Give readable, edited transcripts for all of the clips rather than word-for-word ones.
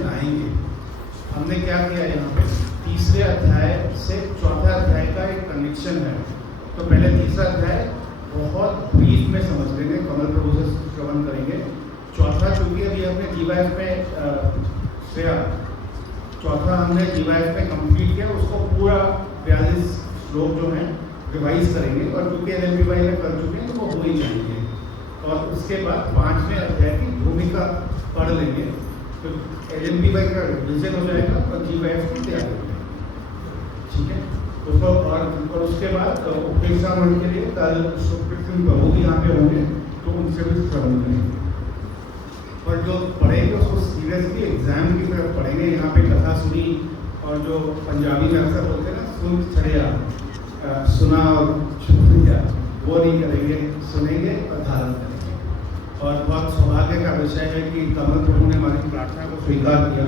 लाएंगे। हमने क्या किया यहाँ पे, तीसरे अध्याय से चौथा अध्याय का एक कनेक्शन है। तो पहले तीसरा अध्याय बहुत ब्रीफ में समझ लेंगे, कमल प्रभु से श्रवण करेंगे। चौथा चूँकि अभी हमने जीवाएफ में चौथा हमने जीवाएफ में कंप्लीट किया, उसको पूरा 42 श्लोक जो हैं रिवाइज करेंगे, और क्योंकि LLB में कर चुके हैं तो वो हो ही जाएंगे। और उसके बाद 5वें अध्याय की भूमिका पढ़ लेंगे, तो LLB का रिविजन हो जाएगा और जीवाएफ की तैयारी हो जाएगी। ठीक है, उसको और उसके बाद उपेक्षा मन के लिए कल सुकृष्ण प्रभु भी यहाँ पे होंगे, तो उनसे भी श्रवण करेंगे। और जो पढ़ेंगे उसको सीरियसली एग्जाम की तरफ पढ़ेंगे। यहाँ पे कथा सुनी, और जो पंजाबी में अक्सर बोलते हैं ना, सुन छड़िया, सुना और छुड़िया, वो नहीं करेंगे, सुनेंगे और धारण करेंगे। और बहुत सौभाग्य का विषय है कि कमल प्रभु ने हमारी प्रार्थना को स्वीकार किया।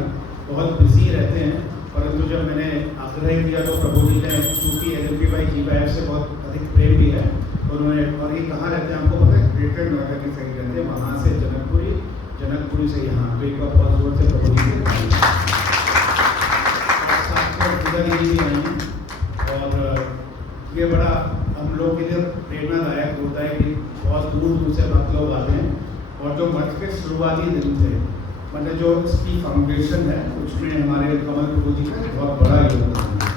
बहुत बिजी रहते हैं, परंतु जब मैंने आग्रह किया तो प्रभु जी ने, चूँकि LLB जीवाएफ से बहुत अधिक प्रेम भी है, उन्होंने, और ये कहाँ रहते हैं आपको पता है, ग्रेटर नोएडा के सही रहते हैं, वहाँ से जनकपुरी से यहाँ, तो एक बार बहुत जोर से प्रभु जी के। और ये बड़ा हम लोग के लिए प्रेरणादायक होता है कि बहुत दूर दूर से भक्त लोग आते हैं, और जो मठ के शुरुआती दिन थे, मतलब जो इसकी फाउंडेशन है, उसमें हमारे कमल प्रभु जी का बहुत बड़ा योगदान है।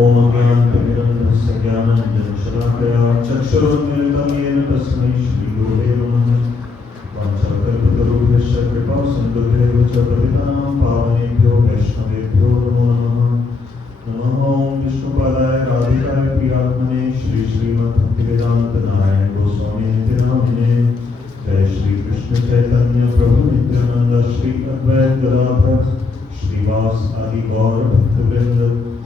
ओम अज्ञानतिमिरन्धस्य ज्ञानाञ्जनशलाकया चक्षुरुन्मीलितं येन तस्मै श्रीगुरवे नमः। वाञ्छाकल्पतरुभ्यश्च कृपासिन्धुभ्येव च पतितानां पावनेभ्यो वैष्णवेभ्यो नमो नमः। नमः ओं विष्णुपादाय राधिकाय प्रियात्मने श्री श्रीमद्भक्तिवेदान्त नारायण गोस्वामी नित्य नामिने। जय श्री कृष्ण चैतन्य प्रभु नित्यानंद श्री अद्वैत गदाधर श्रीवास आदि गौर भक्तवृंद।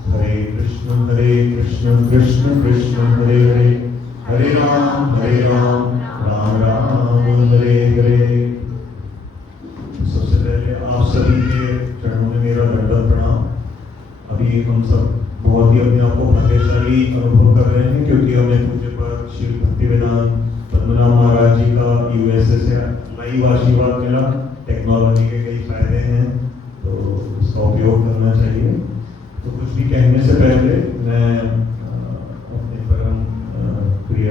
हरे कृष्ण कृष्ण कृष्ण हरे हरे, हरे राम राम राम हरे हरे। सबसे पहले आप सभी के चरणों में मेरा दंडवत प्रणाम। अभी हम सब बहुत ही अपने आप को भाग्यशाली अनुभव कर रहे हैं, क्योंकि हमें पूज्य पर श्री भक्तिवेदांत पद्मनाभ महाराज जी का USA से लाइव आशीर्वाद मिला। टेक्नोलॉजी के कई फायदे हैं, तो उसका उपयोग करना चाहिए। तो कुछ भी कहने से पहले मैं अपने परम प्रिय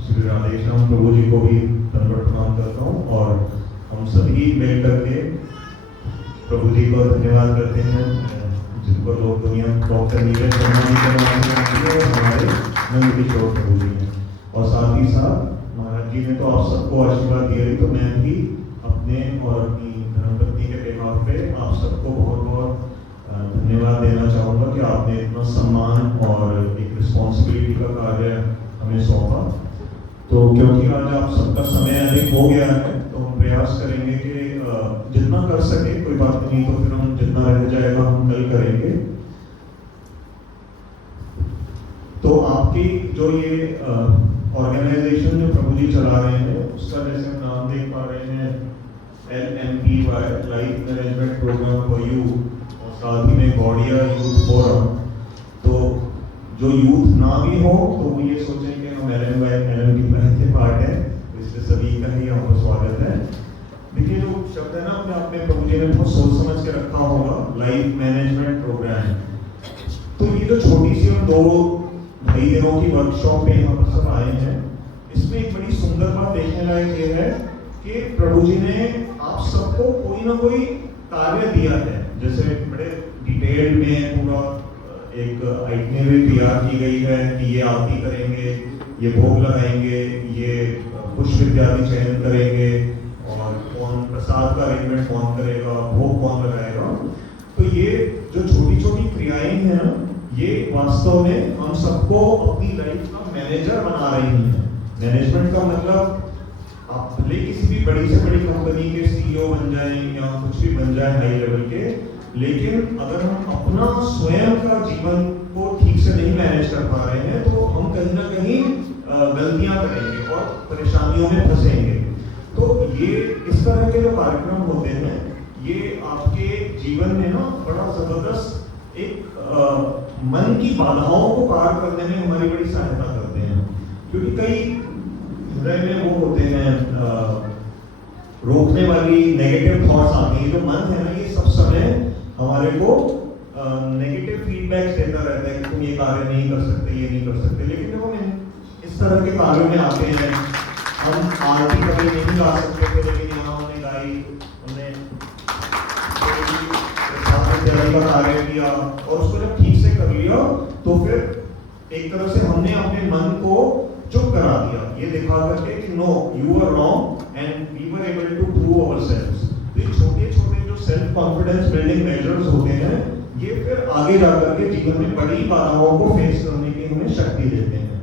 श्री राधेश्याम प्रभु जी को भी दंडवत प्रणाम करता हूँ, और हम सभी मिल करके प्रभु जी को धन्यवाद करते हैं, जिनको लोग दुनिया डॉक्टर नीरज शर्मा जी के नाम से जानती है, हमारे नंदकिशोर प्रभु जी हैं। और साथ ही साथ महाराज जी ने तो आप सबको आशीर्वाद दिया, तो मैं भी अपने और अपनी धर्मपत्नी के बेहाफ पे आप सबको बहुत बहुत धन्यवाद देना चाहूँगा कि आपने इतना सम्मान और एक रिस्पॉन्सिबिलिटी का कार्य हमें सौंपा। तो क्योंकि आज आप सबका समय अधिक हो गया है, तो हम प्रयास करेंगे कि जितना कर सके, कोई बात नहीं, तो फिर हम जितना रह जाएगा हम कल करेंगे। तो आपकी जो ये ऑर्गेनाइजेशन जो प्रभु जी चला रहे हैं, उसका जैसे हम नाम देख पा रहे हैं, LMPY life management programme for you, साथ ही में गौड़िया यूथ फोरम। तो जो यूथ ना भी हो तो वो ये सोचें कि हम LMPY के पार्ट है, इसलिए सभी का ही यहाँ पर स्वागत है। देखिए, जो शब्द है ना, अपने आप में प्रभु जी ने बहुत सोच समझ के रखा होगा, लाइफ मैनेजमेंट प्रोग्राम। तो ये जो छोटी सी हम 2-2.5 दिनों की वर्कशॉप पे यहाँ पर सब आए हैं, इसमें एक बड़ी सुंदर बात देखने लायक ये है कि प्रभु जी ने आप सबको कोई ना कोई कार्य दिया है। जैसे बड़े डिटेल में पूरा एक आइटनरी तैयार की गई है कि ये आरती करेंगे, ये भोग लगाएंगे, ये पुष्प इत्यादि चयन करेंगे, और कौन प्रसाद का अरेंजमेंट कौन करेगा, भोग कौन लगाएगा। तो ये जो छोटी छोटी क्रियाएं हैं ना, ये वास्तव में हम सबको अपनी लाइफ का मैनेजर बना रही हैं। मैनेजमेंट का मतलब आप भले किसी भी बड़ी से बड़ी कंपनी के CEO बन जाएं या कुछ भी बन जाए हाई लेवल के, लेकिन अगर हम अपना स्वयं का जीवन को ठीक से नहीं मैनेज कर पा रहे हैं, तो हम कहीं ना कहीं गलतियां करेंगे और परेशानियों में फंसेंगे। तो ये इस तरह के जो कार्यक्रम होते हैं, ये आपके जीवन में ना बड़ा जबरदस्त एक मन की बाधाओं को पार करने में हमारी बड़ी सहायता करते हैं, क्योंकि कई हृदय में वो होते हैं रोकने वाली नेगेटिव थॉट्स आती हैं। जो मन है ना, ये सब समय हमारे को नेगेटिव फीडबैक देता रहता है कि तुम ये कार्य नहीं कर सकते, ये नहीं कर सकते। लेकिन जब हम इस तरह के कार्यों में आते हैं, हम आरती कभी नहीं गा सकते थे, लेकिन यहाँ हमने गाई, हमने तैयारी का कार्य किया और उसको जब ठीक से कर लिया तो फिर एक तरह से हमने अपने मन को चुप करा दिया, ये दिखा करके कि no, you are wrong and we were able to prove ourselves. तो ये छोटे छोटे जो सेल्फ कॉन्फिडेंस बिल्डिंग मेजर्स होते हैं, ये फिर आगे जाकर के जीवन में बड़ी बाधाओं को फेस करने की हमें शक्ति देते हैं।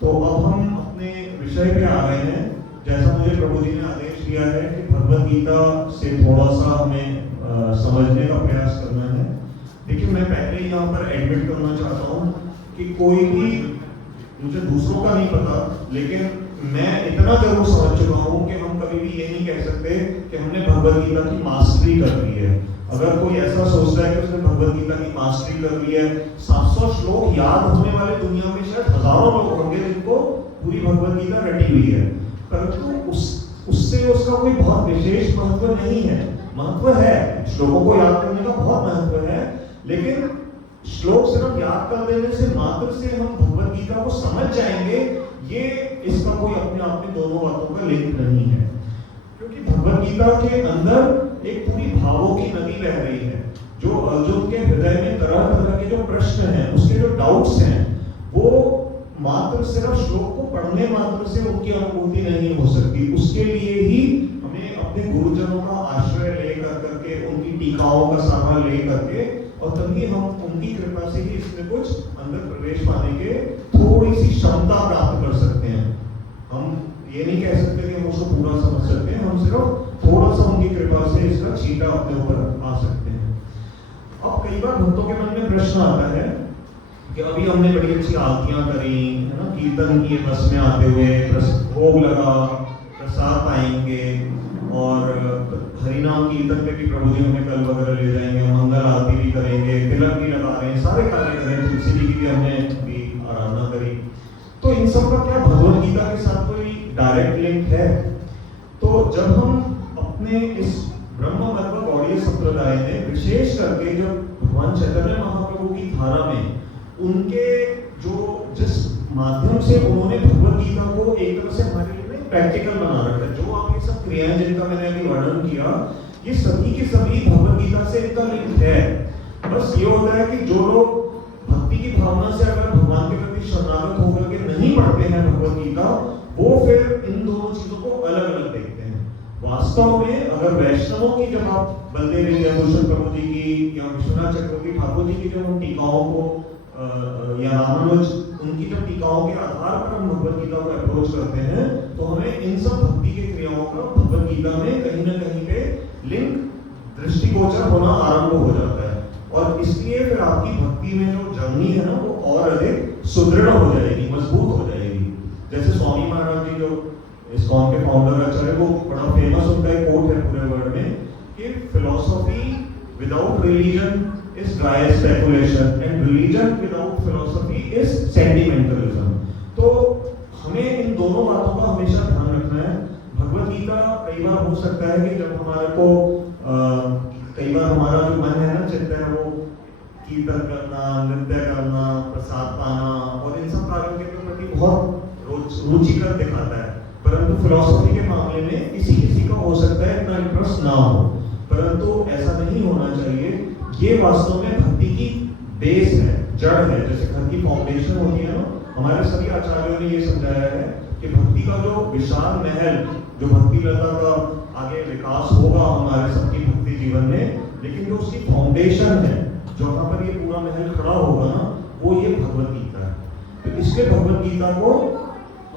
तो अब हम अपने विषय पे आ रहे हैं। जैसा मुझे प्रभु जी ने आदेश दिया है कि भगवद गीता से थोड़ा सा हमें समझने का प्रयास करना है। देखिए, मैं पहले ही यहाँ पर एडमिट करना चाहता हूँ कि कोई भी, मुझे दूसरों का नहीं पता, लेकिन मैं इतना जरूर समझ चुका हूँ कि हम कभी भी ये नहीं कह सकते कि हमने भगवद गीता की मास्टरी कर ली है। अगर कोई ऐसा सोचता है कि उसने भगवद गीता की मास्टरी कर ली है, 700 श्लोक याद होने वाले दुनिया में शायद हजारों लोग होंगे जिनको पूरी भगवद गीता रटी हुई है, परंतु उससे उसका कोई बहुत विशेष महत्व नहीं है। महत्व है, श्लोकों को याद करने का बहुत महत्व है, लेकिन श्लोक सिर्फ याद कर देने से मात्र से हम भगवद गीता को समझ जाएंगे, ये इसका कोई अपने आप में दोनों बातों का लिंक नहीं है। क्योंकि भगवद गीता के अंदर एक पूरी भावों की नदी बह रही है। जो अर्जुन के हृदय में तरह तरह के जो प्रश्न हैं, उसके जो डाउट्स हैं, वो मात्र सिर्फ श्लोक को पढ़ने मात्र से उनकी अनुभूति नहीं हो सकती। उसके लिए ही हमें अपने गुरुजनों का आश्रय लेकर करके, उनकी टीकाओं का सहारा ले करके, और तभी हम उनकी कृपा से ही इसमें कुछ अंदर प्रवेश पाने के थोड़ी सी क्षमता प्राप्त कर सकते हैं। हम ये नहीं कह सकते कि हम उसको पूरा समझ सकते हैं, हम सिर्फ थोड़ा सा उनकी कृपा से इसका छींटा अपने ऊपर आ सकते हैं। अब कई बार भक्तों के मन में प्रश्न आता है कि अभी हमने बड़ी अच्छी आरतियां करी है ना, कीर्तन किए बस में आते हुए, भोग लगा, प्रसाद पाएंगे, और हरिनाम कीर्तन पे भी प्रभु जी हमें कल वगैरह ले जाएंगे, मंगल आरती भी करेंगे, तिलक भी लगा रहे हैं, सारे कार्य कर रहे हैं, तुलसी जी की भी हमने भी आराधना करी। तो इन सब का क्या भगवद गीता के साथ कोई डायरेक्ट लिंक है? तो जब हम अपने इस ब्रह्म मत गौड़ीय संप्रदाय में, विशेष करके जब भगवान चैतन्य महाप्रभु की धारा में, उनके जो जिस माध्यम से उन्होंने भगवद गीता को एक तरह से हमारे लिए प्रैक्टिकल बना रखा है, जो आप ये सब क्रियाएं जिनका मैंने अभी वर्णन किया, ये सभी की सभी भगवद गीता से इनका लिंक है। बस ये होता है कि जो लोग भक्ति की भावना से अगर भगवान के प्रति शरणागत होकर के नहीं पढ़ते हैं भगवद गीता, वो फिर इन दोनों चीजों को अलग अलग देखते हैं। वास्तव में अगर वैष्णवों की, जब आप बलदेव विद्याभूषण प्रभु जी की या विश्वनाथ चक्रवर्ती ठाकुर जी की जब हम टीकाओं को या रामानुज उनकी जब टीकाओं के आधार पर हम भगवद गीता को अप्रोच करते हैं, तो हमें इन सब भक्ति के क्रियाओं का भगवद गीता में कहीं ना कहीं पे लिंक दृष्टिगोचर होना आरंभ हो जाता है, और इसलिए फिर आपकी भक्ति में जो जर्नी है ना, वो और अधिक सुदृढ़ हो जाएगी, मजबूत हो जाएगी। जैसे स्वामी महाराज जी जो इस्कॉन के फाउंडर आचार्य, वो बड़ा फेमस उनका एक कोट है पूरे वर्ल्ड में कि philosophy without religion is dry speculation and religion without philosophy is sentimentalism। तो हमें इन दोनों बातों का हमेशा ध्यान रखना है। भगवद गीता कई बार हो सकता है कि जब हमारे को कई बार हमारा जो मन है ना, चित्त है, वो कीर्तन करना, नृत्य करना, प्रसाद पाना और इन सब कार्यों के प्रति बहुत रुचिकर दिखाता है, परंतु फिलॉसफी के मामले में किसी किसी का हो सकता है इतना इंटरेस्ट ना हो, परंतु ऐसा नहीं होना चाहिए। ये वास्तव में भक्ति की बेस है, जड़ है। जैसे घर की फाउंडेशन होती है ना, हमारे सभी आचार्यों ने ये समझाया है कि भक्ति का जो विशाल महल, जो भक्ति लता का आगे विकास होगा हमारे सबकी भक्ति जीवन में, लेकिन जो उसकी फाउंडेशन है, जहाँ पर ये पूरा महल खड़ा होगा ना, वो ये भगवद गीता है। तो इसलिए भगवद गीता को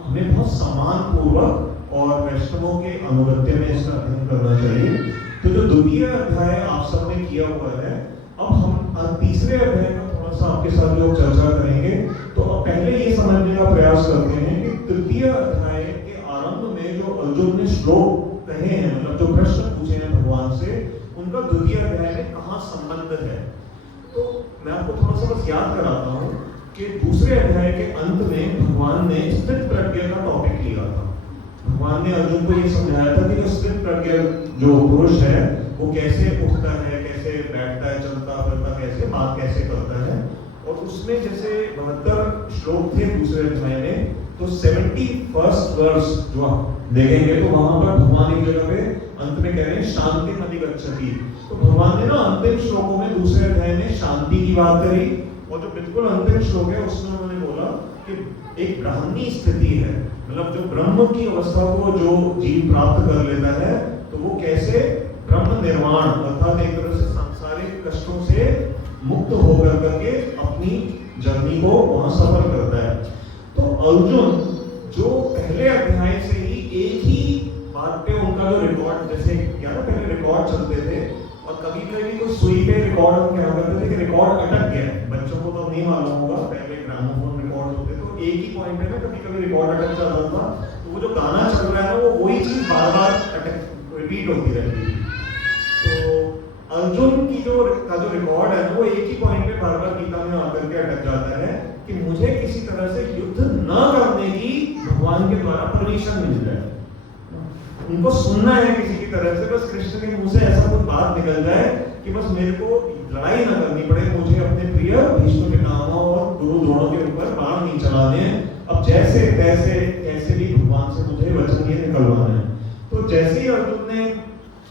हमें बहुत सम्मान पूर्वक और वैष्णवों के अनुगत्य में इसका अध्ययन करना चाहिए। तो जो द्वितीय अध्याय आप सबने किया हुआ है, अब हम तीसरे अध्याय का थोड़ा सा आपके साथ जो चर्चा करेंगे। तो अब पहले ये समझने का प्रयास करते हैं कि तृतीय अध्याय के आरंभ में जो अर्जुन ने श्लोक कहे हैं, मतलब जो प्रश्न पूछे हैं भगवान से, उनका द्वितीय अध्याय में कहाँ संबंध है। तो मैं आपको थोड़ा सा बस याद कराता हूँ कि दूसरे अध्याय के अंत में भगवान ने स्थित प्रज्ञा का टॉपिक लिया था। भगवान ने अर्जुन को ये समझाया था कि जो स्थित प्रज्ञा जो पुरुष है वो कैसे उठता है, कैसे बैठता है, चलता फिरता कैसे, बात कैसे करता है। और उसमें जैसे 72 श्लोक थे दूसरे अध्याय में, तो 71st वर्ष जो आप देखेंगे तो वहां पर भगवान एक जगह पे अंत में कह रहे हैं शांति अधिगच्छति। तो भगवान ने ना अंतिम श्लोकों में दूसरे अध्याय में शांति की बात करी, और जो बिल्कुल अंतिम श्लोक है उसमें उन्होंने बोला कि एक ब्राह्मणी स्थिति है, मतलब जो ब्रह्म की अवस्था को जो जीव प्राप्त कर लेता है तो वो कैसे ब्रह्म निर्वाण अर्थात एक तरह से सांसारिक कष्टों से मुक्त होकर करके अपनी जर्नी को वहां सफल करता है। तो अर्जुन जो पहले अध्याय से ही एक ही बात पे उनका जो रिकॉर्ड, जैसे क्या ना पहले रिकॉर्ड चलते थे और कभी कभी कोई सुई पे रिकॉर्ड हम क्या करते थे कि रिकॉर्ड अटक गया है, बच्चों को तो नहीं मालूम होगा, पहले ग्रामोफोन रिकॉर्ड होते तो एक ही पॉइंट पे ना कभी कभी रिकॉर्ड अटक जाता था, तो वो जो गाना चल रहा है ना वो वही चीज बार बार अटक रिपीट होती रहती थी। तो अर्जुन की जो रिकॉर्ड है ना वो एक ही पॉइंट पे बार बार गीता में आकर के अटक जाता है कि मुझे किसी तरह से युद्ध न करने की भगवान के द्वारा परमिशन मिल जाए, उनको सुनना है किसी की तरफ से, बस कृष्ण के मुंह से ऐसा कुछ बात निकल जाए कि बस मेरे को लड़ाई ना करनी पड़े, मुझे अपने प्रिय भीष्म पितामह और गुरु द्रोणों के ऊपर बाण नहीं चलाने, अब जैसे तैसे कैसे भी भगवान से मुझे वचन ये निकलवाना है। तो जैसे ही अर्जुन ने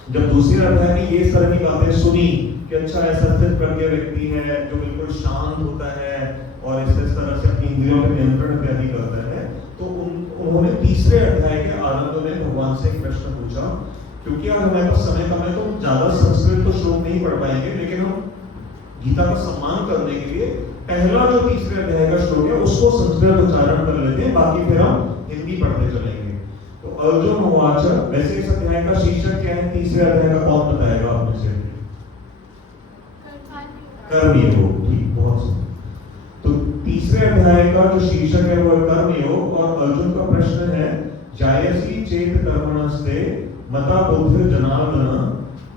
जब दूसरी अध्याय में ये तरह की बातें सुनी कि अच्छा ऐसा स्थित प्रज्ञ व्यक्ति है जो बिल्कुल शांत होता है और इस तरह से अपनी इंद्रियों पर नियंत्रण इत्यादि करता है, तो उन्होंने तीसरे अध्याय के आरंभ में भगवान से एक प्रश्न पूछा। क्योंकि आज हमारे पास समय कम है तो ज्यादा संस्कृत तो श्लोक नहीं पढ़ पाएंगे, लेकिन हम गीता का सम्मान करने के लिए पहला जो तीसरे अध्याय का श्लोक है उसको संस्कृत उच्चारण कर लेते हैं, बाकी फिर हम हिंदी पढ़ते चलेंगे। तो अर्जुन उवाच, वैसे इस अध्याय का शीर्षक क्या है तीसरे अध्याय का, कौन बताएगा आप में से? कर्मयोग, ठीक, बहुत सही। तो तीसरे अध्याय का जो शीर्षक है वो कर्मयोग, और अर्जुन का प्रश्न है जायसी चेत कर्मणस्ते मता बुद्धि जनार्दन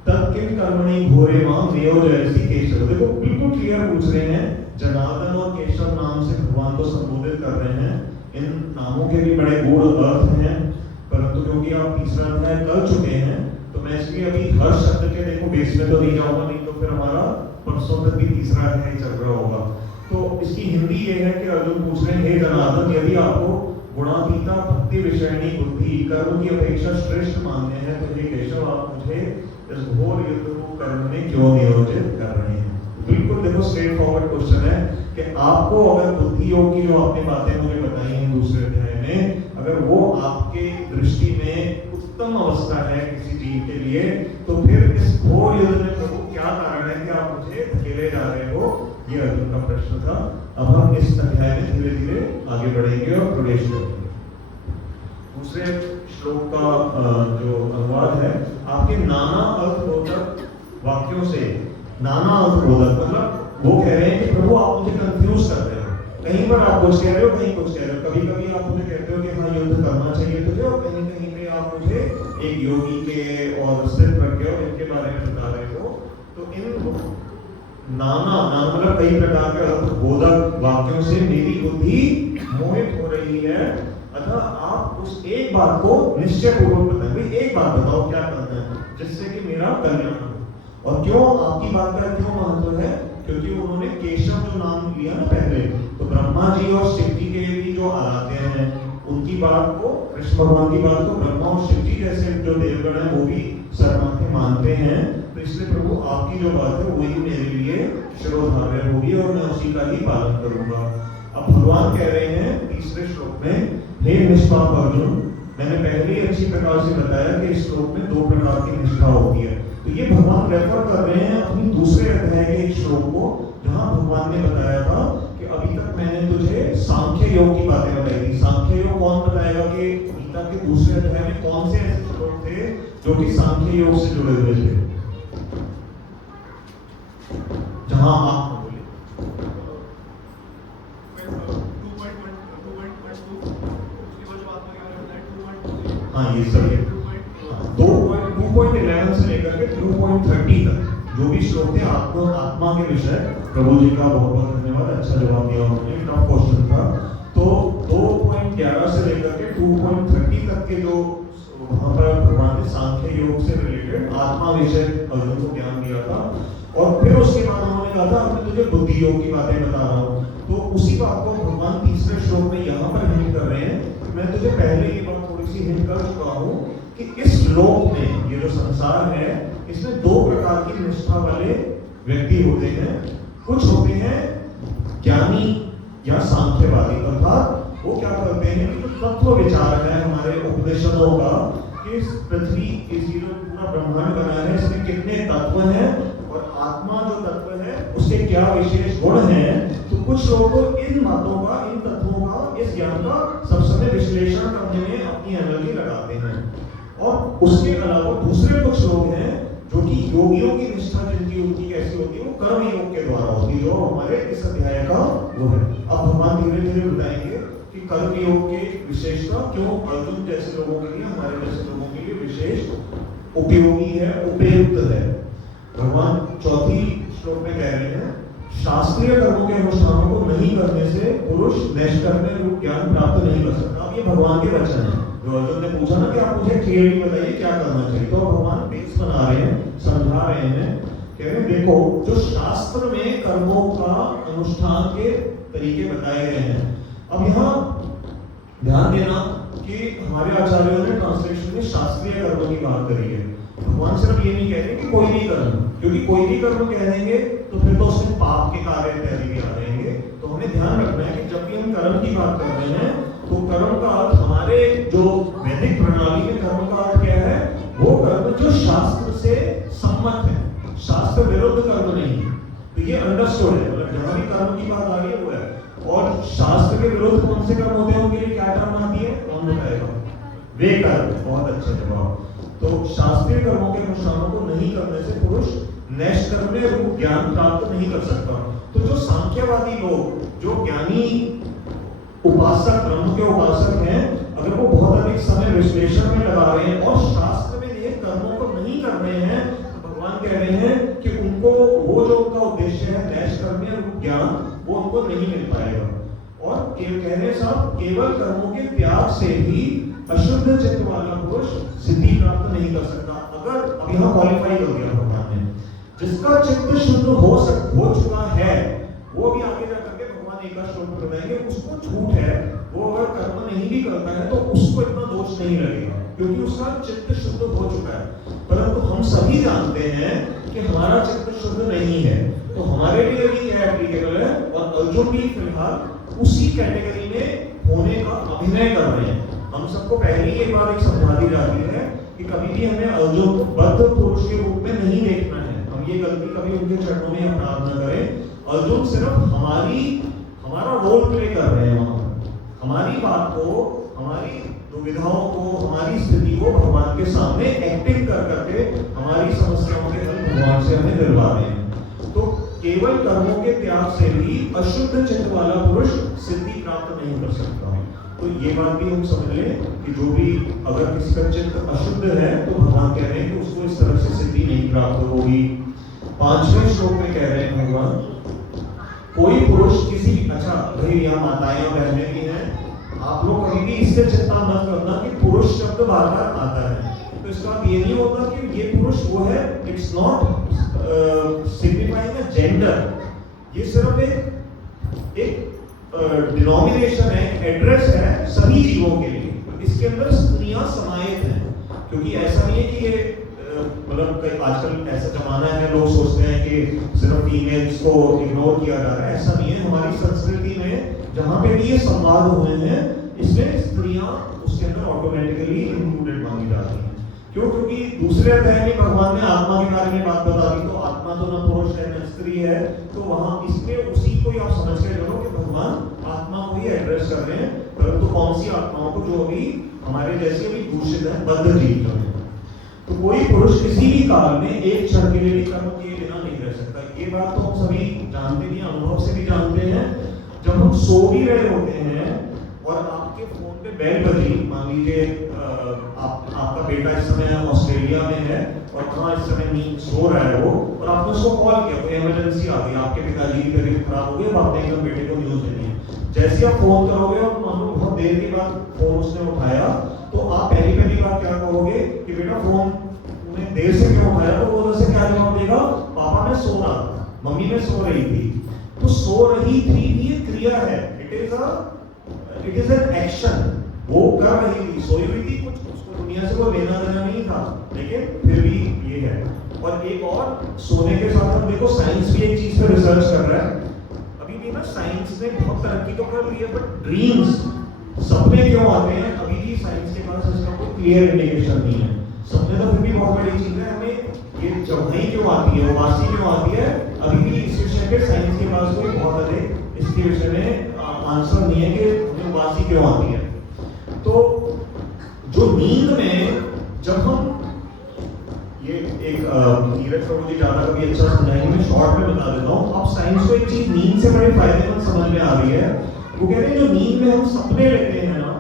तब किम कर्मणि घोरे मां नियोजयसि केशव। देखो बिल्कुल क्लियर पूछ रहे हैं, जनार्दन और केशव नाम से भगवान को संबोधित कर रहे हैं। इन नामों के भी बड़े गूढ़ अर्थ हैं, परंतु क्योंकि आप तीसरा अध्याय कर चुके हैं तो मैं इसलिए अभी हर शब्द के देखो बेस में तो नहीं जाऊंगा, नहीं तो फिर हमारा परसों तक भी तीसरा अध्याय चल रहा होगा। तो इसकी हिंदी ये है कि अर्जुन पूछ रहे हैं, हे जनार्दन, यदि आपको गुणातीता भक्ति विषयणी बुद्धि कर्म की अपेक्षा श्रेष्ठ मानते हैं तो हे केशव आप मुझे इस घोर युद्ध को कर्म में क्यों नियोजित कर रहे हैं। बिल्कुल देखो स्ट्रेट फॉरवर्ड क्वेश्चन है कि आपको अगर बुद्धि योग की जो आपने बातें मुझे बताई हैं दूसरे अध्याय में, अगर वो आपके दृष्टि में उत्तम अवस्था है किसी जीव के लिए, तो फिर इस घोर युद्ध में प्रभु क्या कारण है कि आप मुझे धकेले जा रहे हो। ये अर्जुन का प्रश्न था। अब हम इस अध्याय में धीरे धीरे आगे बढ़ेंगे और प्रवेश करेंगे। दूसरे श्लोक का जो अनुवाद है, आपके नाना अर्थबोधक वाक्यों से, नाना अर्थबोधक मतलब वो कह रहे हैं कि प्रभु आप मुझे कंफ्यूज कर रहे हो, कहीं पर आप कुछ कह रहे हो कहीं कुछ कह रहे हो, कभी कभी आप मुझे कहते हो कि हाँ युद्ध करना चाहिए तुझे, और कहीं कहीं पे आप मुझे एक योगी के और स्थित प्रज्ञ और इनके बारे में बता रहे हो। तो इन नाना मतलब कई प्रकार के अर्थबोधक वाक्यों से मेरी बुद्धि मोहित हो रही है, अतः आप उस एक बात को निश्चय पूर्वक बताएं, एक बात बताओ क्या करना है जिससे कि मेरा कल्याण हो। और क्यों आपकी बात का क्यों महत्व है, क्योंकि उन्होंने केशव जो नाम लिया ना पहले, तो ब्रह्मा जी और शिव जी के भी जो आराध्य हैं उनकी बात को, कृष्ण भगवान की बात को ब्रह्मा और शिव जी जैसे जो देवगण है वो भी सर्वमान्य मानते हैं। तो इसलिए प्रभु आपकी जो बात है वही मेरे लिए शिरोधार्य होगी और मैं उसी का ही पालन करूंगा। अब भगवान कह रहे हैं तीसरे श्लोक में, हे निष्पाप अर्जुन, मैंने पहले ही अच्छी प्रकार से बताया कि इस श्लोक में 2 प्रकार की निष्ठा होती है। तो ये भगवान रेफर कर रहे हैं अपनी दूसरे अध्याय के एक श्लोक को, जहां भगवान ने बताया था कि अभी तक मैंने तुझे सांख्य योग की बातें बताई थी। सांख्य योग कौन बताएगा कि गीता के दूसरे अध्याय में कौन से ऐसे श्लोक थे जो कि सांख्य योग से जुड़े हुए थे, जहां आप हाँ ये सब 2.11 से लेकर के 2.30 तक जो भी श्लोक थे आत्मा के विषय, प्रभु जी का बहुत बहुत धन्यवाद, अच्छा जवाब दिया उन्होंने, टफ क्वेश्चन था। तो 2.11 से लेकर के 2.30 तक के जो वहाँ पर भगवान ने सांख्य योग से रिलेटेड आत्मा विषय अर्जुन को ज्ञान दिया था, और फिर उसके बाद उन्होंने कहा था मैं तुझे बुद्धि योग की बातें बता रहा हूँ। तो उसी बात को भगवान तीसरे श्लोक में यहाँ पर हिंट कर रहे हैं। मैं तुझे पहले ये बात थोड़ी सी हिंट कर चुका हूँ कि इस लोक में, ये जो संसार है, इसमें दो प्रकार की निष्ठा वाले व्यक्ति होते हैं। कुछ होते हैं ज्ञानी या सांख्यवादी, अर्थात वो क्या करते हैं कि जो तत्व विचार है हमारे उपनिषदों का, कि इस पृथ्वी, इस जो पूरा ब्रह्मांड बना है, इसमें कितने तत्व हैं और आत्मा जो तत्व है उसके क्या विशेष गुण हैं। तो कुछ लोग इन बातों का, इन तत्वों का, इस ज्ञान का सब समय विश्लेषण करने में अपनी एनर्जी लगाते हैं। और उसके अलावा दूसरे कुछ लोग हैं जो कि योगियों की निष्ठा जिनकी उनकी कैसी होती है, वो कर्म योग के द्वारा होती है, जो हमारे इस अध्याय का वो है। अब भगवान धीरे धीरे बताएंगे कि कर्म योग की विशेषता क्यों अर्जुन जैसे लोगों के लिए, हमारे जैसे लोगों के लिए विशेष उपयोगी है, उपयुक्त है। भगवान चौथी श्लोक में कह रहे हैं, शास्त्रीय कर्मों के अनुष्ठानों को नहीं करने से पुरुष नैष्कर्म्य रूप ज्ञान प्राप्त नहीं कर सकता। अब ये भगवान के वचन है। जो अर्जुन ने पूछा ना कि आप मुझे क्लियरली बताइए क्या करना चाहिए, तो भगवान बेस बना रहे हैं, समझा रहे हैं, कह रहे हैं देखो जो शास्त्र में कर्मों का अनुष्ठान के तरीके बताए गए हैं। अब यहाँ ध्यान देना कि हमारे आचार्यों ने ट्रांसलेशन में शास्त्रीय कर्म की बात करी है। भगवान सिर्फ ये नहीं कह रहे कि कोई भी कर्म, क्योंकि कोई भी कर्म कह देंगे तो फिर तो उसमें पाप के कार्य इत्यादि भी आ जाएंगे। तो हमें ध्यान रखना है कि जब भी हम कर्म की बात कर रहे हैं तो कर्म का अर्थ, हमारे जो वैदिक प्रणाली में कर्म का अर्थ क्या है, वो कर्म जो शास्त्र से सम्मत है, शास्त्र विरुद्ध कर्म नहीं है। तो ये अंडरस्टूड है, मतलब जहां भी कर्म की बात आ रही है वो है। और शास्त्र के विरुद्ध कौन से कर्म होते हैं, उनके लिए क्या टर्म आती है, कौन बताएगा? वे कर्म। बहुत अच्छा जवाब। तो शास्त्रीय कर्मों के अनुष्ठानों को नहीं करने से पुरुष नैष्कर्म्य रूप ज्ञान प्राप्त नहीं कर सकता। तो जो सांख्यवादी लोग, जो ज्ञानी उपासक, ब्रह्म के उपासक हैं, अगर वो बहुत अधिक समय विश्लेषण में लगा रहे हैं और शास्त्र में दिए कर्मों को नहीं कर रहे हैं, तो भगवान कह रहे हैं कि उनको वो जो उनका उद्देश्य है नैष्कर्म्य रूप ज्ञान, वो उनको नहीं मिल पाएगा। और कह रहे साहब, केवल कर्मों के त्याग से भी अशुद्ध चित्त वाला पुरुष सिद्धि प्राप्त नहीं कर सकता। अगर अब यहाँ क्वालिफाई कर दिया भगवान ने, जिसका चित्त शुद्ध हो चुका है, वो भी आगे जाकर के भगवान एक श्लोक में बताएंगे, उसको छूट है, वो अगर कर्म नहीं भी करता है तो उसको इतना दोष नहीं लगेगा, क्योंकि उसका चित्त शुद्ध हो चुका है। परंतु हम सभी जानते हैं कि हमारा चित्त शुद्ध नहीं है, तो हमारे लिए भी क्या एप्लीकेबल है, और अर्जुन भी फिलहाल उसी कैटेगरी में होने का अभिनय कर रहे हैं। हम सबको पहले ही एक बार समझा दी जाती है कि कभी भी हमें अर्जुन को बद्ध पुरुष के रूप में नहीं देखना है। हम ये गलती कभी उनके चरणों में अपराध न करें। अर्जुन सिर्फ हमारा रोल प्ले कर रहे हैं वहां पर। हमारी बात को, हमारी दुविधाओं को, हमारी स्थिति को भगवान के सामने एक्टिंग कर करके हमारी समस्याओं के हल भगवान से हमें दिलवा रहे हैं। तो केवल कर्मों के त्याग से भी अशुद्ध चित्त वाला पुरुष सिद्धि प्राप्त नहीं कर सकता। तो ये बात भी हम समझ लें कि जो भी अगर किसी का चित्त अशुद्ध है तो भगवान कह रहे हैं कि उसको इस तरह से सिद्धि नहीं प्राप्त होगी। 5वें श्लोक में कह रहे हैं भगवान, कोई पुरुष किसी, अच्छा भाई यहाँ माताएं और बहनें भी हैं, आप लोग कभी भी इससे चिंता मत करना कि पुरुष शब्द बार बार आता है, तो इसका अर्थ ये नहीं होता कि ये पुरुष वो है। It's not signifying a gender. ये सिर्फ एक डिनोमिनेशन है, एड्रेस है सभी जीवों के लिए। इसके अंदर स्त्रियां समाहित हैं, क्योंकि ऐसा नहीं है कि ये मतलब आजकल ऐसा जमाना है, लोग सोचते हैं कि सिर्फ फीमेल्स को इग्नोर किया जा रहा है। ऐसा नहीं है। हमारी संस्कृति में जहाँ पे भी ये संवाद हुए हैं, इसमें स्त्रियां उसके अंदर ऑटोमेटिकली इंक्लूडेड मानी जाती हैं। क्यों? क्योंकि दूसरे अध्याय में भगवान ने आत्मा के बारे में बात बता दी, तो आत्मा तो न पुरुष है न स्त्री है, तो वहां इसमें उसी को ही आप समझ के चलो कि भगवान आत्मा को ही एड्रेस कर रहे हैं, परंतु कौन सी आत्माओं को, जो अभी हमारे जैसे भी दूषित है, बद्ध जीव हैं। तो कोई पुरुष किसी भी काल में एक क्षण के लिए भी कर्म किए बिना नहीं रह सकता। ये बात तो हम सभी जानते भी, अनुभव से भी जानते हैं। जब हम सो भी रहे होते हैं और आपके फोन पे बेल बजी, मान लीजिए आपका बेटा इस समय ऑस्ट्रेलिया में है, और कहाँ इस समय नींद सो रहा है वो, और आपने उसको कॉल किया, कोई इमरजेंसी आ गई, आपके पिताजी की तबीयत खराब हो गई, अब आपने एकदम बेटे को न्यूज़ देनी है। जैसे आप फोन करोगे और मान लो बहुत देर के बाद फोन उसने उठाया, तो आप पहली बात क्या कहोगे कि बेटा फोन तुमने देर से क्यों उठाया? तो वो से क्या जवाब देगा? पापा मैं सो रहा था, मम्मी मैं सो रही थी। तो सो रही थी ये क्रिया है, इट इज एन एक्शन। वो कर रही थी, सोई हुई थी, कुछ उसको दुनिया से कोई लेना देना नहीं था, लेकिन फिर भी ये है। और एक और सोने के साथ हम देखो, साइंस भी एक चीज पे रिसर्च कर रहा है अभी भी ना। साइंस ने बहुत तरक्की तो कर ली है, बट ड्रीम्स, सपने क्यों आते हैं, अभी भी साइंस के पास इसका कोई क्लियर इंडिकेशन नहीं है। सपने तो फिर भी बहुत बड़ी चीज है, हमें ये जवानी क्यों आती है, उबासी क्यों आती है, अभी भी इस विषय पे साइंस के पास कोई बहुत अधिक इसके विषय में आंसर नहीं है कि हमें उबासी क्यों आती है। तो जो नींद में जब हम ये एक नीरज प्रभु जी ज्यादा कभी अच्छा समझाएंगे, मैं शॉर्ट में बता देता हूँ। अब साइंस को एक चीज नींद से बड़े फायदेमंद समझ में आ रही है। वो कहते हैं जो नींद में हम सपने लेते हैं ना,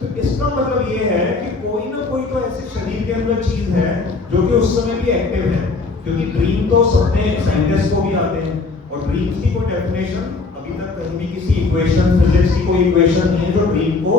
तो इसका मतलब ये है कि कोई ना कोई तो ऐसे शरीर के अंदर चीज है जो कि उस समय भी एक्टिव है, क्योंकि ड्रीम तो सपने साइंटिस्ट को भी आते हैं, और ड्रीम्स की कोई डेफिनेशन अभी तक कहीं भी किसी इक्वेशन, फिजिक्स की कोई इक्वेशन नहीं है जो ड्रीम को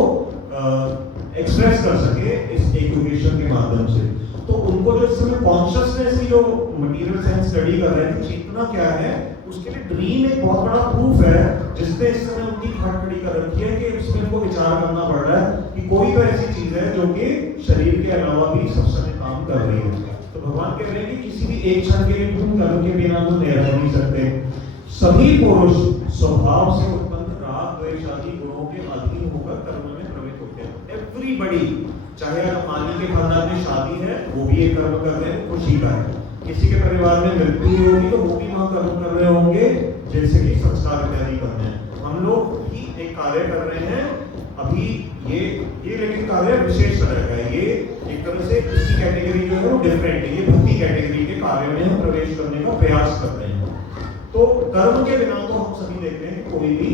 एक्सप्रेस कर सके इस इक्वेशन के माध्यम से। तो उनको जो इस समय कॉन्शियसनेस की जो मटेरियल साइंस स्टडी कर रहे हैं, चेतना क्या है, उसके लिए ड्रीम एक बहुत बड़ा प्रूफ है, जिसने इस समय उनकी खाट खड़ी कर रखी है कि इसमें इनको विचार करना पड़ रहा है कि कोई तो ऐसी चीज है जो कि शरीर के अलावा भी सब समय काम कर रही है। तो भगवान कह रहे हैं कि किसी भी एक क्षण के लिए तुम कर्म के बिना तुम रह नहीं सकते। सभी पुरुष स्वभाव से उत्पन्न राग द्वेष आदि गुणों के अधीन होकर कर्म में प्रवृत्त होते हैं। एवरीबडी, चाहे अंबानी के खानदान में शादी है, वो भी एक कर्म कर रहे हैं, खुशी का है। किसी के परिवार में मृत्यु होगी तो वो भी वहां कर्म कर रहे होंगे, जैसे कि संस्कार इत्यादि करते हैं। हम लोग भी एक कार्य कर रहे हैं अभी, ये लेकिन कार्य विशेष तरह का है। ये एक तरह से इसी कैटेगरी जो है वो डिफरेंट है, ये भक्ति कैटेगरी के कार्य में हम प्रवेश करने का प्रयास कर रहे हैं। तो कर्म के बिना तो हम सभी देख रहे हैं कि कोई भी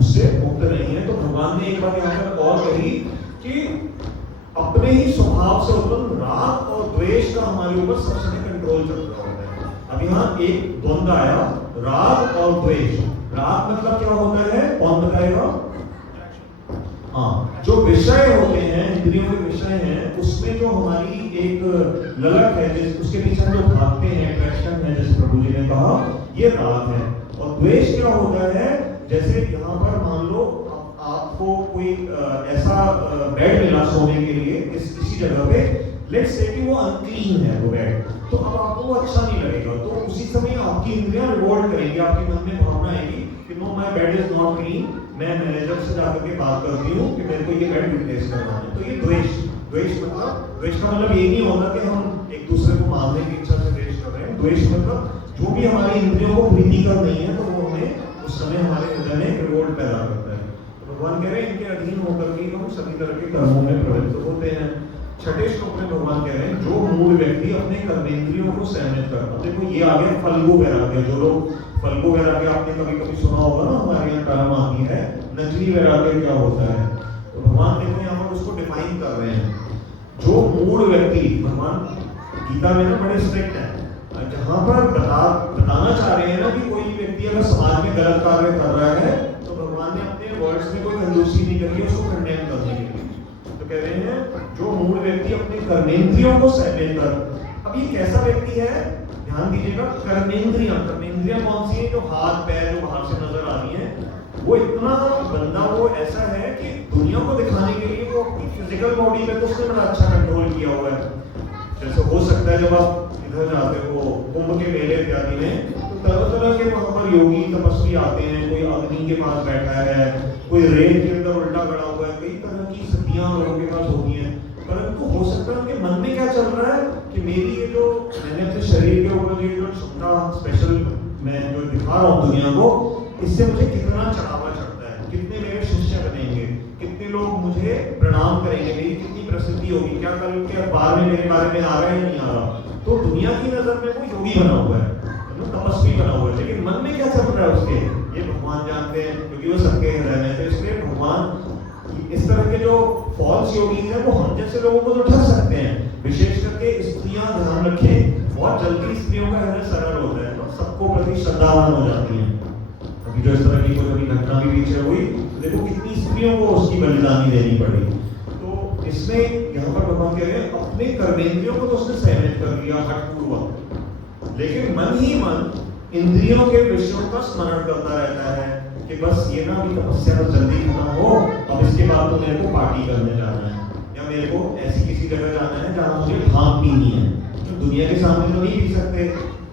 उससे मुक्त नहीं है। तो भगवान ने एक बार यहाँ पर और कही कि अपने ही स्वभाव से उत्पन्न राग और द्वेष का हमारे ऊपर सब समय कंट्रोल चल रहा होता है। अब यहाँ एक द्वंद्व आया, राग और द्वेष। राग मतलब क्या होता है, कौन बताएगा? हाँ, जो विषय होते हैं, इंद्रियों के विषय हैं, उसमें जो हमारी एक ललक है, उसके पीछे हम जो भागते हैं, अट्रैक्शन है, जैसे प्रभु जी ने कहा, ये राग है। और द्वेष क्या होता है, जैसे यहाँ पर मान लो आपको कोई ऐसा बेड मिला सोने के लिए किसी जगह पे, लेट्स से कि वो अनक्लीन है वो बेड, तो अब आपको वो अच्छा नहीं लगेगा। तो उसी समय आपकी इंद्रियां रिवॉल्ट करेंगी, आपके मन में भावना आएगी कि no, my bed is not clean. मैं मैनेजर से जाकर के बात करती हूँ कि मेरे को ये बेड रिप्लेस करना है। तो ये द्वेष का मतलब ये नहीं होता कि हम एक दूसरे को मारने की इच्छा से द्वेष कर रहे हैं। द्वेष मतलब जो भी हमारी इंद्रियों को प्रीतिकर नहीं है, तो वो हमें उस समय हमारे हृदय में रिवोल्ट पैदा करता है। भगवान कह रहे हैं इनके अधीन होकर के हम सभी तरह के कर्मों में प्रवृत्त होते हैं। छठे श्लोक में भगवान कह रहे हैं जो मूल व्यक्ति अपने कर्मेंद्रियों को संयमित करता। देखो ये आ गया फल्गु वैराग्य। जो लोग फल्गु वैराग्य आपने कभी कभी सुना होगा ना, हमारे यहाँ टर्म आती है, नजरी वैराग्य क्या होता है। तो भगवान देखो यहाँ पर उसको डिफाइन कर रहे हैं। जो मूल व्यक्ति, भगवान गीता में ना बड़े स्ट्रिक्ट है, जहाँ पर बताना चाह रहे हैं ना कि कोई व्यक्ति अगर समाज में गलत कार्य कर रहा है, तो भगवान ने अपने वर्ड्स में कोई कंजूसी नहीं करी उसको कंडेम करने के लिए। तो कह रहे हैं जो मूल व्यक्ति अपने कर्मेंद्रियों को संयमित कर। अब ये कैसा व्यक्ति है, ध्यान दीजिएगा, कर्मेंद्रियां कौन सी है? जो हाथ पैर जो बाहर से नजर आ रही है, वो इतना बंदा वो ऐसा है कि दुनिया को दिखाने के लिए वो अपनी फिजिकल बॉडी पे तो उसने बड़ा अच्छा कंट्रोल किया हुआ है। जैसे हो सकता है जब आप इधर जाते हो कुंभ के मेले इत्यादि में, तो तरह तरह के वहां पर योगी तपस्वी आते हैं। कोई अग्नि के पास बैठा है, कोई रेत के अंदर उल्टा खड़ा हुआ है, कई तरह की स्थितियां लोगों के पास होती हैं। परंतु हो सकता है उनके मन में क्या चल रहा है कि मेरी ये जो मैंने अपने शरीर के ऊपर जो क्षमता स्पेशल मैं जो दिखा रहा हूँ दुनिया को, इससे मुझे कितना चढ़ावा चढ़ता है, कितने मेरे शिष्य बनेंगे, कितने लोग मुझे प्रणाम करेंगे, मेरी कितनी प्रसिद्धि होगी, क्या कल के अखबार में मेरे बारे में आ रहा है नहीं आ रहा। तो दुनिया की नजर में वो योगी बना हुआ है, तपस्वी बना हुआ है, लेकिन मन में क्या चल रहा है उसके, ये भगवान जानते हैं, क्योंकि वो सबके हृदय में। तो इसलिए भगवान इस तरह के जो फॉल्स योगी हैं वो हम जैसे लोगों को तो ठग सकते हैं। विशेष करके स्त्रियां ध्यान रखें बहुत जल्दी स्त्रियों का हृदय सरल होता है, तो सबको प्रति श्रद्धावान हो जाती हैं। अभी जो इस तरह की कोई घटना भी पीछे हुई, तो देखो कितनी स्त्रियों को उसकी बलिदानी देनी पड़ी। तो इसमें यहाँ पर भगवान कह रहे हैं अपने कर्मेंद्रियों को तो उसने संयमित कर लिया हठपूर्वक, लेकिन मन ही मन इंद्रियों के विषयों का स्मरण करता रहता है कि बस ये ना भी तपस्या तो जल्दी खत्म हो, अब इसके बाद तो मेरे को पार्टी करने जाना है, या मेरे को ऐसी किसी जगह जाना है जहाँ मुझे भांग पीनी है, तो दुनिया के सामने तो नहीं पी सकते,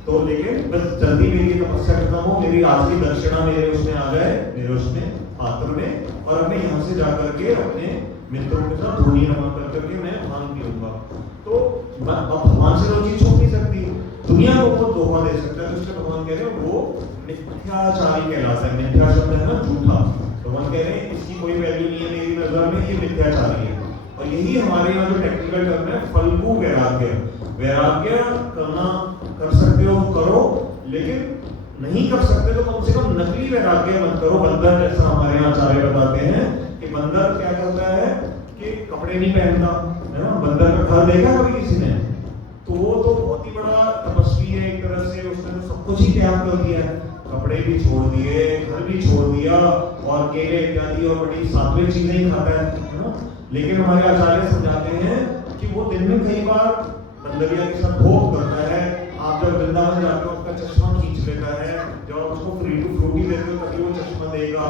तो लेकिन बस जल्दी मेरी तपस्या खत्म हो, मेरी आज की दक्षिणा मेरे उसमें आ जाए, मेरे उसमें पात्र में, और अब मैं यहाँ से जाकर के अपने मित्रों के साथ धूनी रवा करके मैं भांग पीऊंगा। तो भगवान से वो चीज छूट नहीं सकती, दुनिया को बहुत धोखा दे सकता है, तो इसलिए भगवान कह रहे हैं वो मिथ्याचारी कहलाता है। मिथ्या शब्द है ना, झूठा। भगवान कह रहे हैं इसकी कोई वैल्यू नहीं है मेरी नजर में, ये मिथ्याचारी है। और यही हमारे यहाँ जो टेक्निकल टर्म है फल्गु वैराग्य। वैराग्य करना कर सकते हो करो, लेकिन नहीं कर सकते तो कम से कम नकली वैराग्य मत करो। बंदर जैसा हमारे यहाँ आचार्य बताते हैं कि बंदर क्या करता है कि कपड़े नहीं पहनता है ना। बंदर का घर देखा कभी किसी ने? तो वो तो बहुत ही बड़ा तपस्वी है एक तरह से, उसने तो सब कुछ ही त्याग कर दिया है, कपड़े भी छोड़ दिए, घर भी छोड़ दिया, और केले इत्यादि और बड़ी सात्विक चीजें ही खाता है ना। लेकिन हमारे आचार्य समझाते हैं कि वो दिन में कई बार बंदरिया के साथ भोग करता है। आप जब वृंदावन जाते हो उसका चश्मा खींच लेता है, जब आप उसको फ्री टू फ्रूटी देते हो तभी वो चश्मा देगा,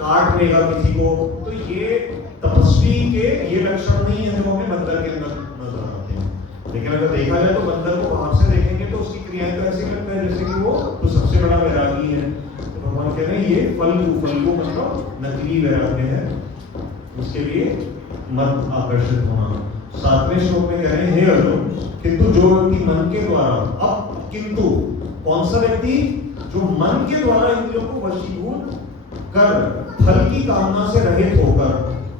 काट देगा किसी को। तो ये तपस्वी के ये लक्षण नहीं है जो हमें बंदर के अंदर नजर आते हैं। लेकिन अगर देखा जाए तो बंदर को बाहर से देखेंगे तो उसकी क्रियाएं तो ऐसे करता है जैसे कि वो तो सबसे बड़ा वैरागी है। तो भगवान कह रहे हैं ये फल्गु मतलब नकली वैराग्य है, उसके लिए मत आकर्षित होना। 7वें श्लोक में कह रहे हैं हे अर्जुन, किंतु जो व्यक्ति मन के द्वारा, अब किंतु कौन सा व्यक्ति? जो मन के द्वारा इंद्रियों को वशीभूत कर फल की कामना से रहित होकर,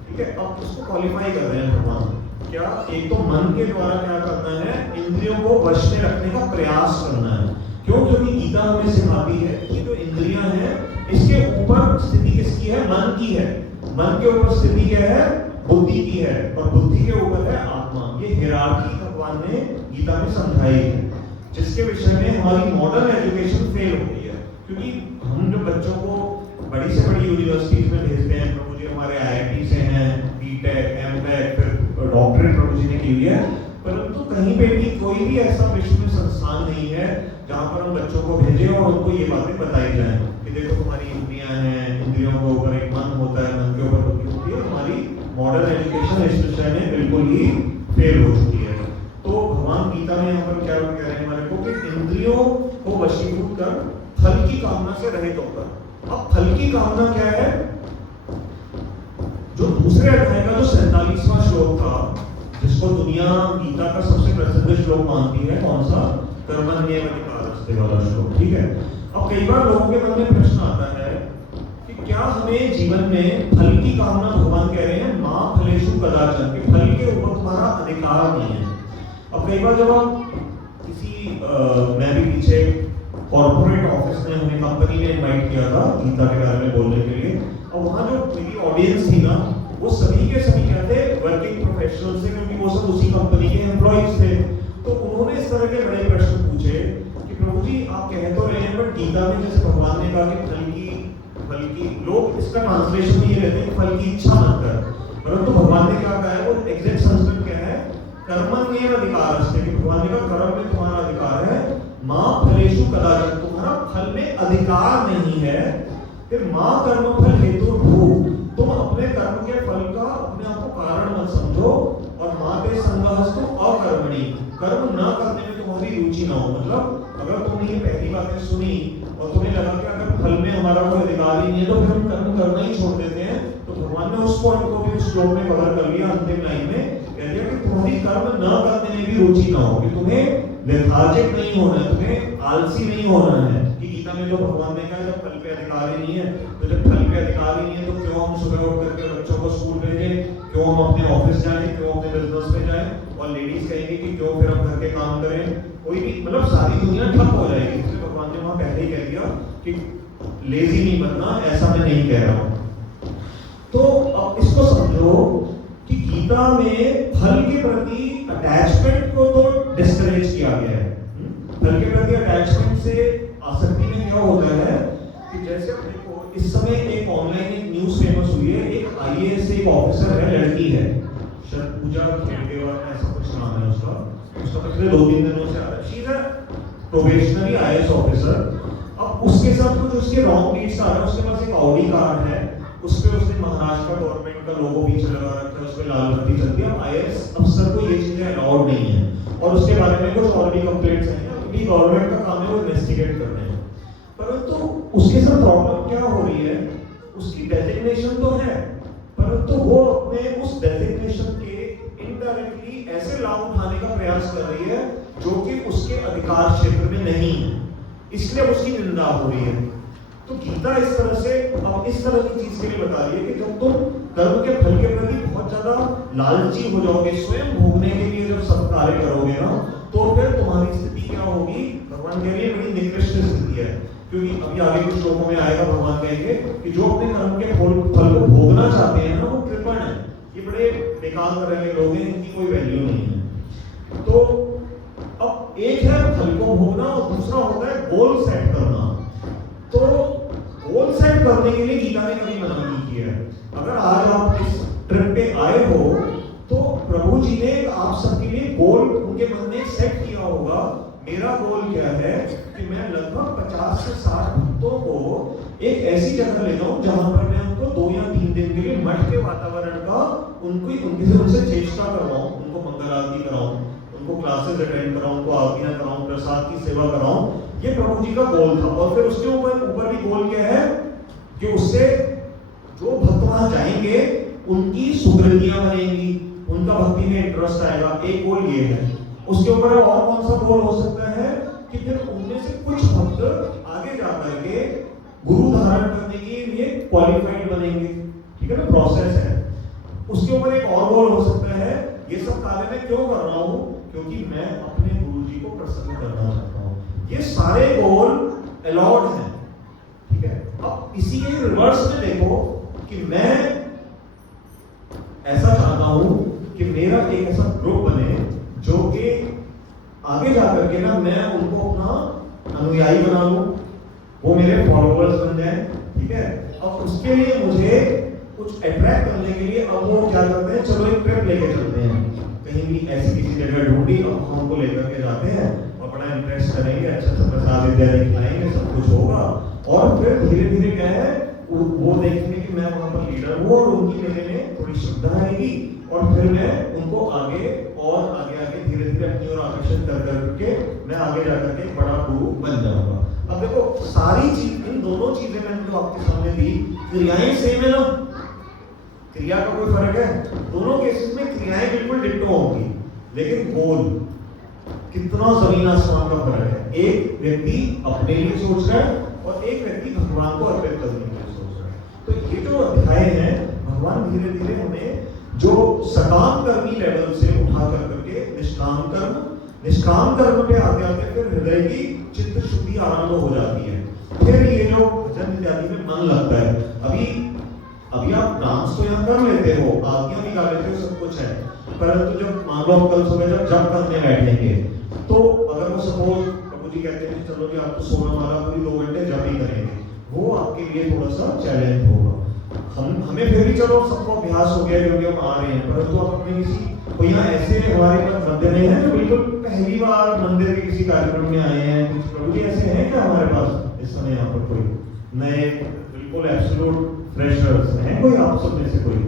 ठीक है। अब इसको क्वालिफाई कर रहे हैं भगवान। क्या? एक तो मन के द्वारा क्या करना है? इंद्रियों को वश में रखने का प्रयास करना है। क्यों? क्योंकि गीता हमें सिखाती है कि जो इंद्रियां हैं इसके ऊपर स्थिति किसकी है? मन की है। मन के ऊपर स्थिति क्या है? बुद्धि की है, और बुद्धि के ऊपर है आत्मा। ये हिरार्की भगवान ने गीता में समझाई है, जिसके विषय में हमारी मॉडर्न एजुकेशन फेल हो गई है। क्योंकि हम जो बच्चों को बड़ी से बड़ी यूनिवर्सिटीज में भेजते हैं, प्रभु जी हमारे IIT से हैं, BTech, MTech, फिर डॉक्टरेट प्रभु जी ने की हुई है, परंतु कहीं पे भी कोई भी ऐसा विश्व में संस्थान नहीं है जहाँ पर हम बच्चों को भेजें और उनको ये बातें बताई जाए कि देखो तुम्हारी इंद्रियां हैं, इंद्रियों के ऊपर एक मन होता है, मन के ऊपर बुद्धि होती है। हमारी मॉडर्न एजुकेशन इस विषय में बिल्कुल ही फेल हो चुकी है। तो भगवान गीता में यहाँ पर क्या कह रहे हैं हमारे को कि इंद्रियों को वशीभूत कर फल की कामना से रहित होकर। अब फल की कामना क्या है? जो दूसरे अध्याय का जो 47वां श्लोक था, जिसको दुनिया गीता का सबसे प्रसिद्ध श्लोक मानती है, कौन सा? कर्मण्येवाधिकारस्ते वाला श्लोक, ठीक है। अब कई बार लोगों के मन में प्रश्न आता है कि क्या हमें जीवन में फल की कामना, भगवान कह रहे हैं मां फलेषु कदाचन, कि फल के ऊपर तुम्हारा अधिकार नहीं है। अब कई बार जब आप किसी मैं भी पीछे कॉर्पोरेट ऑफिस में हमें कंपनी ने इनवाइट किया था गीता के बारे में बोलने के लिए, और वहाँ जो मेरी ऑडियंस थी ना, वो सभी के सभी क्या थे? वर्किंग प्रोफेशनल्स थे, क्योंकि वो सब उसी कंपनी के एम्प्लॉइज थे। तो उन्होंने इस तरह के बड़े प्रश्न पूछे कि प्रभु जी आप कह तो रहे हैं, बट गीता में जैसे भगवान ने कहा कि फल की लोग इसका ट्रांसलेशन में ये रहते हैं फल की इच्छा मत कर, परंतु भगवान ने क्या कहा है? वो एग्जैक्ट संस्कृत क्या है? कर्मण्येवाधिकारस्ते, कि भगवान ने कहा कर्म में तुम्हारा अधिकार है, मां फलेषु कदाचन, तुम्हारा फल में अधिकार नहीं है। फिर मां कर्म फल हेतु भू, तुम अपने कर्म के फल का अपने आप को कारण मत समझो, और मां ते संगहस्तु अकर्मणि, कर्म न करने में तुम्हारी रुचि ना हो। मतलब अगर तुमने ये पहली बातें सुनी और तुम्हें लगा कि अगर फल में हमारा कोई अधिकार ही नहीं है तो फिर हम कर्म करना ही छोड़ देते हैं, तो भगवान ने उस पॉइंट को भी उस श्लोक में कवर कर लिया। अंतिम लाइन में कह दिया कि तुम्हारी कर्म न करने में भी रुचि ना हो, कि तुम्हें लेथार्जिक नहीं होना है, तुम्हें आलसी नहीं होना है। कि गीता में जो भगवान ने कहा जब फल पे अधिकार ही नहीं है, तो जब फल पे अधिकार ही नहीं है तो क्यों हम सुबह उठ करके बच्चों को स्कूल भेजें, क्यों हम अपने ऑफिस जाएं, क्यों अपने बिजनेस में जाएं, और लेडीज कहेंगे कि क्यों फिर हम घर के काम करें, कोई भी मतलब सारी दुनिया ठप हो जाएगी। इसलिए भगवान ने वहां पहले ही कह दिया कि लेजी नहीं बनना, ऐसा मैं नहीं कह रहा हूं। तो अब इसको समझो कि गीता में फल के प्रति अटैचमेंट को तो डिस्करेज किया गया है, फल के प्रति अटैचमेंट से आसक्ति में क्या होता है कि जैसे अपने को इस समय एक ऑनलाइन एक न्यूज़ फेमस हुई है, एक आईएएस एक ऑफिसर है, लड़की है, शायद पूजा खेमडेवाल ऐसा कुछ नाम है उसका पिछले 2-3 दिनों से आ रहा है। She is a probationary IAS officer. अब उसके साथ कुछ उसके रॉन्ग डीड्स आ रहे हैं। उसके पास एक ऑडी कार है, उस पे उसने महाराष्ट्र का गवर्नमेंट का लोगो पीछे लगा रखा है, उस पे लाल बत्ती चलती है। अब आईएएस अफसर को ये चीजें अलाउड नहीं है और उसके बारे में कुछ और भी कंप्लेंट्स हैं, क्योंकि गवर्नमेंट का काम है वो इन्वेस्टिगेट करने हैं। परंतु उसके साथ प्रॉब्लम क्या हो रही है, उसकी डेजिग्नेशन तो है, परंतु वो अपने उस डेजिग्नेशन के इनडायरेक्टली ऐसे लाभ उठाने का प्रयास कर रही है जो कि उसके अधिकार क्षेत्र में नहीं है, इसलिए उसकी निंदा हो रही है। तो गीता इस तरह से अब इस तरह की चीज के लिए बता रही है कि जब तुम कर्म के फल के प्रति बहुत ज्यादा लालची हो जाओगे, स्वयं भोगने के लिए जब सब कार्य करोगे ना, तो फिर तुम्हारी स्थिति क्या होगी, भगवान कह रही है बड़ी निकृष्ट स्थिति है। क्योंकि अभी आगे कुछ श्लोकों में आएगा, भगवान कहेंगे कि जो अपने कर्म के फल को भोगना चाहते हैं ना, वो कृपण है, ये बड़े बेकार तरह के लोग हैं, इनकी कोई वैल्यू नहीं है। तो अब एक है फल को भोगना और दूसरा होता है गोल सेट करना। तो गोल सेट करने के लिए गीता ने कभी मना नहीं किया है। अगर आज आप इस ट्रिप पे आए हो तो प्रभु जी ने आप सबके लिए गोल उनके मन में सेट किया होगा। मेरा गोल क्या है कि मैं लगभग 50 से 60 भक्तों को एक ऐसी जगह ले जाऊं जहां पर मैं उनको 2 या 3 दिन के लिए मठ के वातावरण का उनसे चेष्टा करवाऊं, उनको मंगल आरती कराऊं, उनको क्लासेस अटेंड कराऊं, उनको आरतियां कराऊं, प्रसाद की सेवा कराऊं। ये प्रभु जी का गोल था। और फिर उसके ऊपर भी गोल क्या है कि उससे जो भक्त वहां जाएंगे उनकी सुकृतियां बनेंगी, उनका भक्ति में इंटरेस्ट आएगा। एक गोल ये है। उसके ऊपर और कौन सा गोल हो सकता है कि फिर उनमें से कुछ भक्त आगे जाकर के गुरु धारण करने के लिए क्वालिफाइड बनेंगे। ठीक है ना, प्रोसेस है। उसके ऊपर एक और गोल हो सकता है, ये सब कार्य मैं क्यों कर रहा हूं, क्योंकि मैं अपने गुरु जी को प्रसन्न करना चाहता हूं। ये सारे गोल अलाउड हैं। ठीक है, अब इसी के रिवर्स में देखो कि मैं ऐसा चाहता हूं कि मेरा एक ऐसा ग्रुप बने जो कि आगे जाकर के ना मैं उनको अपना अनुयायी बना लूं, वो मेरे फॉलोअर्स बन जाए। ठीक है, अब उसके लिए मुझे कुछ अट्रैक्ट करने के लिए अब वो क्या करते हैं, चलो एक ट्रिप लेके चलते हैं, कहीं भी ऐसी किसी जगह ढूंढी, अब हम उनको लेकर के जाते हैं और बड़ा इंटरेस्ट करेंगे, अच्छा प्रसाद इत्यादि खिलाएंगे, सब कुछ होगा। और फिर धीरे धीरे क्या है, वो देखेंगे कि मैं वहां पर लीडर हूँ और उनकी मेरे में थोड़ी श्रद्धा आएगी और फिर मैं उनको आगे और आगे धीरे धीरे अपनी ओर आकर्षित कर करके मैं आगे जाकर के बड़ा गुरु बन जाऊंगा। अब देखो सारी चीज, इन दोनों चीजें मैंने जो आपके सामने दी, क्रियाएं सेम है ना, क्रिया का कोई फर्क है? दोनों केसेस में क्रियाएं बिल्कुल डिट्टो होंगी, लेकिन गोल कितना जमीन आसमान का फर्क है। एक व्यक्ति अपने लिए सोच रहा है और एक व्यक्ति भगवान को अर्पित करने के लिए सोच रहा है। तो ये जो अध्याय है, भगवान धीरे धीरे हमें जो सकाम कर्मी लेवल से उठा कर करके निष्काम कर्म पे आते आते फिर हृदय की चित्त शुद्धि आरंभ हो जाती है। फिर ये जो भजन इत्यादि में मन लगता है। अभी आप डांस तो यहाँ कर लेते हो, आज्ञा भी गा लेते हो, सब कुछ है, परंतु जब मान लो कल सुबह जब जप करने बैठेंगे तो अगर वो सपोज प्रभु जी कहते हैं चलो जी आप तो सोना वाला पूरी 2 घंटे जप ही करेंगे, वो आपके लिए थोड़ा सा चैलेंज होगा। हमें फिर भी चलो सबको अभ्यास हो गया क्योंकि हम आ रहे हैं, परंतु आप अपने किसी कोई यहाँ ऐसे हमारे पास बंदे नहीं है जो बिल्कुल पहली बार मंदिर के किसी कार्यक्रम में आए हैं, कुछ प्रभु जी ऐसे हैं क्या हमारे पास इस समय यहाँ पर कोई नए बिल्कुल एब्सोल्यूट फ्रेशर्स हैं कोई आप सब में से कोई?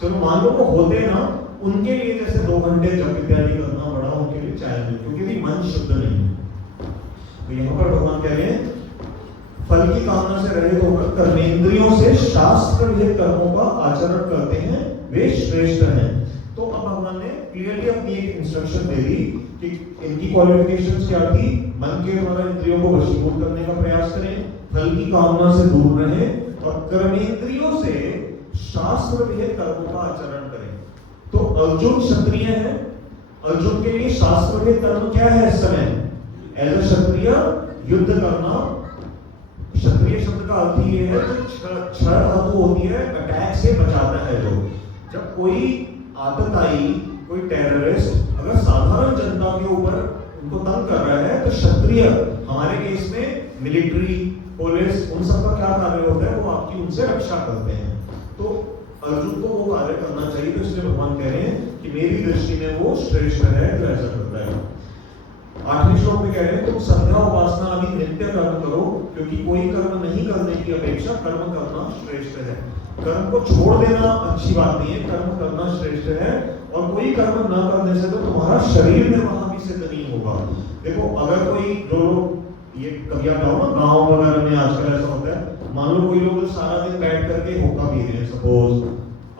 चलो मान लो वो होते ना, उनके लिए जैसे 2 घंटे जप इत्यादि करना बड़ा उनके लिए चैलेंज, क्योंकि भी मन शुद्ध नहीं है। तो यहाँ पर भगवान कह रहे हैं फल की कामना से रहित होकर कर्मेंद्रियों से शास्त्र विहित कर्मों का आचरण करते हैं वे श्रेष्ठ हैं। तो अब भगवान ने क्लियरली अपनी एक इंस्ट्रक्शन दे दी कि इनकी क्वालिफिकेशंस क्या थी, मन के द्वारा इंद्रियों को वशीभूत करने का प्रयास करें, फल की कामना से दूर रहें और कर्मेंद्रियों से शास्त्र विहित कर्मों का आचरण करें। तो अर्जुन क्षत्रिय है, अर्जुन के लिए शास्त्र विहित कर्म क्या है इस समय? एज अ क्षत्रिय युद्ध करना। क्षत्रिय शब्द का अर्थ ये है जो क्षण धातु होती है, अटैक से बचाता है। जो जब कोई आतताई, कोई टेररिस्ट अगर साधारण जनता के ऊपर उनको तंग कर रहा है, तो क्षत्रिय हमारे केस में मिलिट्री, पुलिस, उन सब का क्या कार्य होता है, वो आपकी उनसे रक्षा करते हैं। तो अर्जुन को वो कार्य करना चाहिए, तो इसलिए भगवान कह रहे हैं कि मेरी दृष्टि में वो श्रेष्ठ है जो ऐसा करता है। 8वें श्लोक में कह रहे हैं तुम संध्या उपासना आदि नित्य कर्म करो, क्योंकि कोई कर्म नहीं करने की अपेक्षा कर्म करना श्रेष्ठ है। कर्म को छोड़ देना अच्छी बात नहीं है, कर्म करना श्रेष्ठ है। और कोई कर्म न करने से तो तुम्हारा शरीर निर्वाह भी सिद्ध नहीं होगा। देखो, अगर कोई जो लोग, ये कभी आप जाओ ना गाँव वगैरह में, आजकल ऐसा होता है, मान लो कोई लोग सारा दिन बैठ करके हुक्का पी रहे हैं सपोज,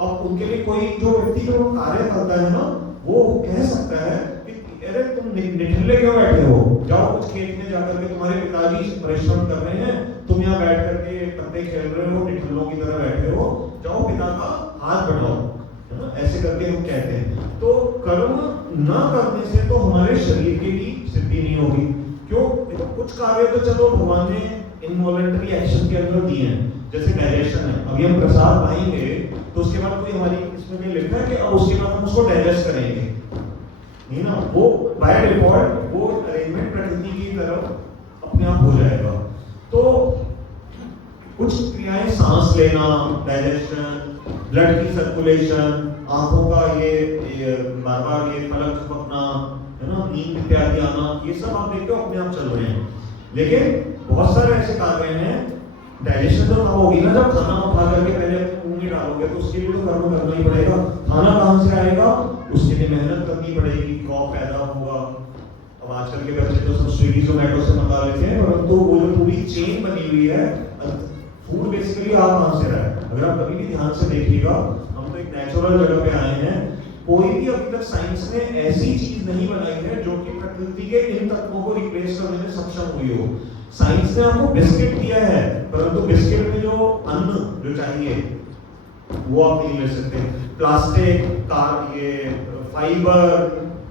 अब उनके लिए कोई जो व्यक्ति जो कार्य करता है ना, वो कह सकता है कि अरे तुम निठल्ले क्यों बैठे हो, जाओ कुछ खेत में जाकर के, तुम्हारे पिताजी परिश्रम कर रहे हैं, तुम यहाँ बैठ करके पत्ते खेल रहे हो, निठल्लों की तरह बैठे हो, जाओ पिता का हाथ बढ़ाओ, है ना, ऐसे करके हम कहते हैं। तो कर्म न करने से तो हमारे शरीर की भी सिद्धि नहीं होगी। क्यों? देखो, कुछ कार्य तो चलो भगवान ने इनवॉलंटरी एक्शन के अंदर दिए हैं, जैसे डाइजेशन है, अभी हम प्रसाद खाएंगे तो उसके बाद कोई हमारी इसमें भी लिखा है कि अब उसके बाद हम उसको डाइजेस्ट करेंगे, नहीं ना, वो बाय डिफॉल्ट वो अरेंजमेंट प्रकृति की तरफ अपने आप हो जाएगा। तो कुछ क्रियाएं, सांस लेना, डाइजेशन, ब्लड की सर्कुलेशन, आंखों का ये बार-बार ये पलक झपकना, है ना, नींद इत्यादि आना, ये सब आप देखते हो अपने आप चल रहे हैं। लेकिन बहुत सारे ऐसे कार्य हैं, डाइजेशन तो कब होगी ना, जब खाना उठा करके पहले मुंह में डालोगे, तो उसके लिए तो कर्म करना ही पड़ेगा। खाना कहाँ से आएगा, उसके लिए मेहनत करनी पड़ेगी, क्रॉप पैदा हुआ। अब आजकल के बच्चे तो सब स्विगी जोमेटो से मंगा लेते हैं, परंतु वो जो पूरी चेन बनी हुई है, फूड बेसिकली आ कहाँ से रहा है, अगर आप कभी भी ध्यान से देखिएगा, हम तो एक नेचुरल जगह पे आए हैं, कोई भी अभी तक साइंस ने ऐसी चीज नहीं बनाई है जो कि प्रकृति के इन तत्वों को रिप्लेस करने में सक्षम हुई हो। साइंस ने आपको बिस्किट दिया है, परंतु बिस्किट में जो अन्न जो चाहिए वो आप नहीं ले सकते। प्लास्टिक, कार, ये फाइबर,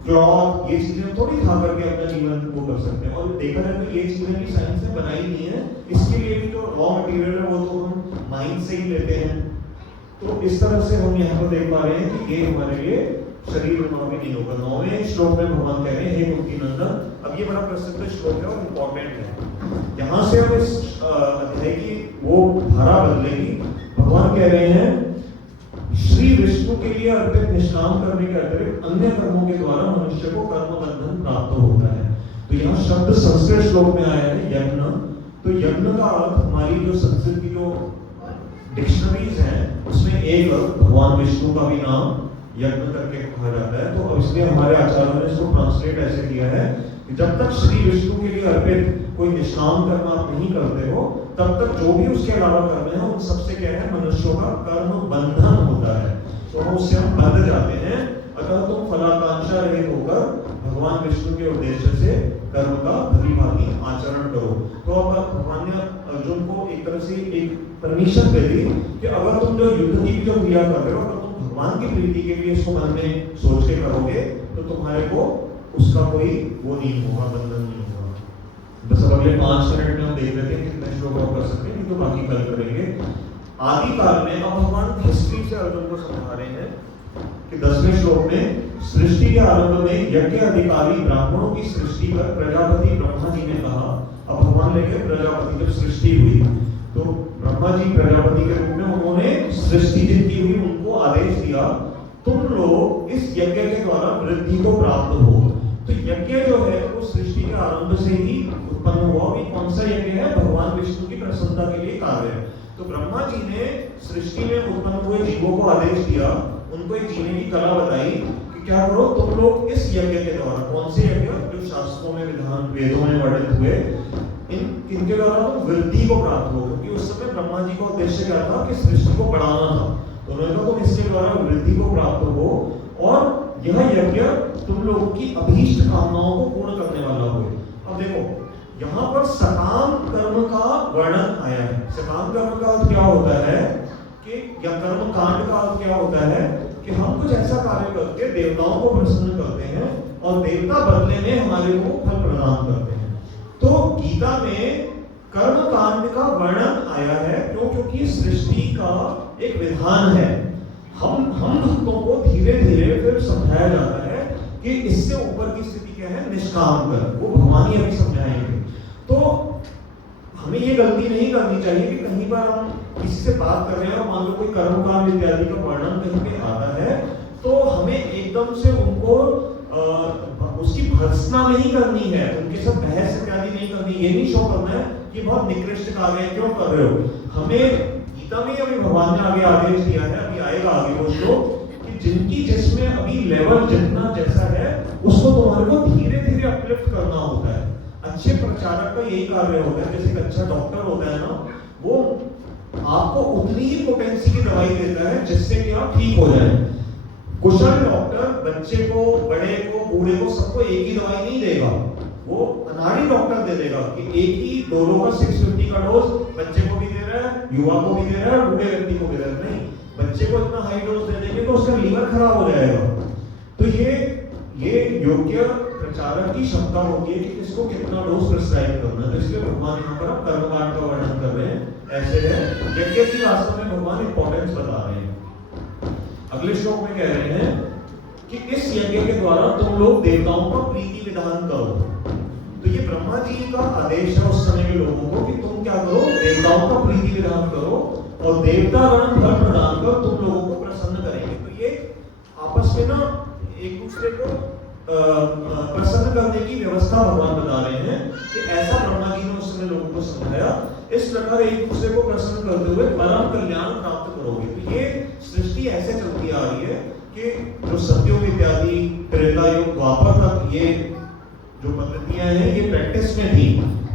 क्लॉथ, ये चीजें थोड़ी खा करके अपना जीवन वो कर सकते हैं। और देखा जाए तो ये चीजें भी साइंस ने बनाई नहीं है, इसके लिए भी जो रॉ मटेरियल है वो तो हम माइंड से ही लेते हैं। तो इस तरह से हम यहाँ पर देख पा रहे हैं कि ये हमारे लिए शरीर में नहीं होगा। 9वें श्लोक में भगवान कह रहे हैं, हे कुंती नंदन, अब ये बड़ा प्रसिद्ध श्लोक है और इम्पोर्टेंट है, यहाँ से हम इस अध्याय की वो धारा बदलेगी। भगवान कह रहे हैं श्री विष्णु के लिए अर्पित निष्काम करने के अतिरिक्त अन्य कर्मों के द्वारा मनुष्य को कर्म बंधन प्राप्त होता है। तो यहाँ शब्द संस्कृत श्लोक में आया है यज्ञ। तो यज्ञ का अर्थ हमारी जो संस्कृत की जो डिक्शनरीज हैं उसमें एक भगवान विष्णु का भी नाम यज्ञ करके कहा जाता है। तो अब इसलिए हमारे आचार्यों ने इसको ट्रांसलेट ऐसे किया है कि जब तक श्री विष्णु के लिए अर्पित कोई निष्काम कर्म आप नहीं करते हो, तब तक जो भी उसके अलावा कर्म है उन सबसे क्या है, मनुष्यों का कर्म बंधन होता है। तो हम उससे हम बंध जाते हैं। अतः तुम फलाकांक्षा रहित होकर भगवान विष्णु के उद्देश्य से कर्म का भलीभांति आचरण करो। तो अब भगवान ने अर्जुन को एक तरह से एक परमिशन दे दी कि अगर तुम जो युद्ध की जो क्रिया कर रहे हो, अगर तुम भगवान की प्रीति के लिए इसको मन में सोच के करोगे तो तुम्हारे को उसका कोई वो नहीं होगा, बंधन नहीं होगा। बस अब अगले 5 मिनट में हम देख लेते हैं कितने श्लोक हम कर सकते हैं, नहीं तो बाकी कल करेंगे। आदि काल में अब भगवान हिस्ट्री से अर्जुन को समझा रहे हैं कि 10वें श्लोक में सृष्टि के आरंभ में यज्ञ अधिकारी ब्राह्मणों की सृष्टि पर प्रजापति ब्रह्मा जी ने कहा। अब भगवान लेके प्रजापति जब सृष्टि हुई तो ब्रह्मा जी प्रजापति के रूप में उन्होंने सृष्टि जितनी हुई उनको आदेश दिया, तुम लोग इस यज्ञ के द्वारा वृद्धि को प्राप्त हो। तो यज्ञ जो है वो सृष्टि के आरंभ से ही उत्पन्न हुआ। ये कौन सा यज्ञ है? भगवान विष्णु की प्रसन्नता के लिए कार्य है। तो ब्रह्मा जी ने सृष्टि में उत्पन्न हुए जीवों को आदेश दिया, उनको एक जीने की कला बताई कि क्या करो तुम लोग इस यज्ञ के द्वारा, कौन से यज्ञ जो शास्त्रों में विधान वेदों में वर्णित हुए, इनके द्वारा तुम वृद्धि को प्राप्त हो। क्योंकि उस समय ब्रह्मा जी का उद्देश्य क्या था कि सृष्टि को बढ़ाना था। तो उन्होंने कहा तुम इसके द्वारा वृद्धि को प्राप्त हो और यह यज्ञ तुम लोगों की अभीष्ट कामनाओं को पूर्ण करने वाला हो। अब देखो यहाँ पर सकाम कर्म का वर्णन आया है। सकाम कर्म का अर्थ क्या होता है कि, या कर्म कांड का अर्थ क्या होता है कि हम कुछ ऐसा कार्य करके देवताओं को प्रसन्न करते हैं और देवता बदले में हमारे को फल प्रदान करते हैं। तो गीता में कर्म कांड का वर्णन आया है क्योंकि सृष्टि का एक विधान है। हम भक्तों को धीरे धीरे फिर समझाया जाता है कि इससे ऊपर की स्थिति क्या हैं निष्काम कर, वो भगवान ही अभी समझाएंगे। तो हमें ये गलती नहीं करनी चाहिए कि कहीं बार हम किसी से बात कर रहे हैं और मान लो कोई कर्मकांड इत्यादि का वर्णन कहीं पे आता है, तो हमें एकदम से उनको उसकी भर्त्सना नहीं करनी है, उनके साथ बहस इत्यादि नहीं करनी, ये नहीं शो करना है कि बहुत निकृष्ट कार्य है, क्यों कर रहे हो। हमें गीता में अभी भगवान ने आगे आदेश दिया है, अभी आएगा आगे वो श्लोक, कि जिनकी जिसमें अभी लेवल जितना जैसा है उसको तुम्हारे को धीरे धीरे अपलिफ्ट करना होता है। अच्छे प्रचारक का यही कार्य होता है, जैसे एक अच्छा डॉक्टर होता है ना, वो आपको उतनी ही पोटेंसी की दवाई देता है जिससे कि आप ठीक हो जाए। कुशल डॉक्टर बच्चे को, बड़े को, बूढ़े को, सबको एक ही दवाई नहीं देगा, वो अनाड़ी डॉक्टर दे देगा कि एक ही डोलो का 650 का डोज बच्चे को भी दे रहा है, युवा को भी दे रहा है, बूढ़े व्यक्ति को भी दे रहा है। नहीं, बच्चे को इतना हाई डोज दे देंगे तो उसका लीवर खराब हो जाएगा। तो ये योग्य प्रचारक की क्षमता होती है कि किसको कितना डोज प्रिस्क्राइब करना है। तो इसलिए भगवान यहाँ पर कर्मकांड का वर्णन कर रहे हैं, ऐसे है यज्ञ की वास्तव में भगवान इंपॉर्टेंस बता रहे हैं। अगले श्लोक में कह रहे हैं कि इस यज्ञ के द्वारा तुम लोग देवताओं का प्रीति विधान करो। तो ये ब्रह्मा जी का आदेश है उस समय के लोगों को कि तुम क्या करो, देवताओं का प्रीति विधान करो और देवता गण फल प्रदान कर तुम लोगों को प्रसन्न करेंगे। तो ये आपस में ना एक दूसरे को प्रसन्न करने की व्यवस्था भगवान बता रहे हैं कि ऐसा ब्रह्मा जी ने उस समय लोगों को समझाया, इस प्रकार एक दूसरे को प्रसन्न करते हुए परम कल्याण प्राप्त करोगे। तो ये सृष्टि ऐसे चलती आ रही है कि जो सतयुग इत्यादि, त्रेता युग, द्वापर तक ये जो पद्धतियां हैं ये प्रैक्टिस में थी,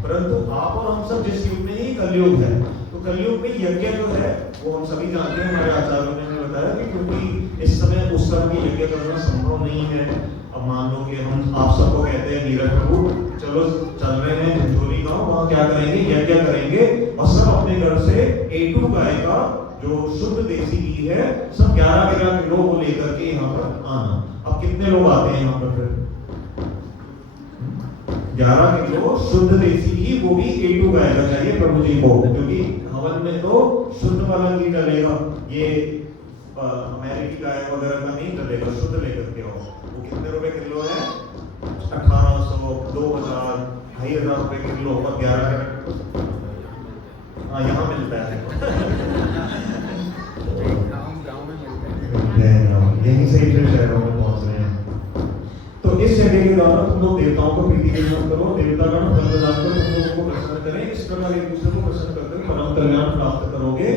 परंतु आप और हम सब जिस युग में ही कलयुग है, तो कलयुग में यज्ञ जो है वो हम सभी जानते हैं, हमारे आचार्यों ने हमें बताया कि क्योंकि इस समय उस तरह की यज्ञ करना संभव नहीं है। अब मान लो कि हम आप सबको कहते हैं नीरज प्रभु चलो चल रहे हैं झंझोली गांव, वहां क्या करेंगे, यज्ञ करेंगे और सब अपने घर से A2 गाय का जो शुद्ध देसी घी है सब 11-11 किलो वो लेकर के यहाँ पर आना। अब कितने लोग आते हैं यहाँ पर फिर 11 किलो शुद्ध देसी घी, वो भी A2 गाय का चाहिए प्रभु जी को, क्योंकि हवन में तो शुद्ध वाला घी डलेगा, ये अमेरिकी गाय वगैरह का नहीं डलेगा, शुद्ध लेकर के आओ। वो कितने रुपए किलो है, 1800, 2000, 2500 रुपए किलो और 11 हाँ यहाँ मिलता है यहीं से फिर शहरों में पहुंच रहे हैं। तो इस यज्ञ के द्वारा तुम लोग देवताओं को प्रीति विधान करो, देवतागण फल प्रदान कर तुम लोगों को प्रसन्न करें, इस प्रकार एक दूसरे को प्रसन्न करते हुए परम कल्याण प्राप्त करोगे।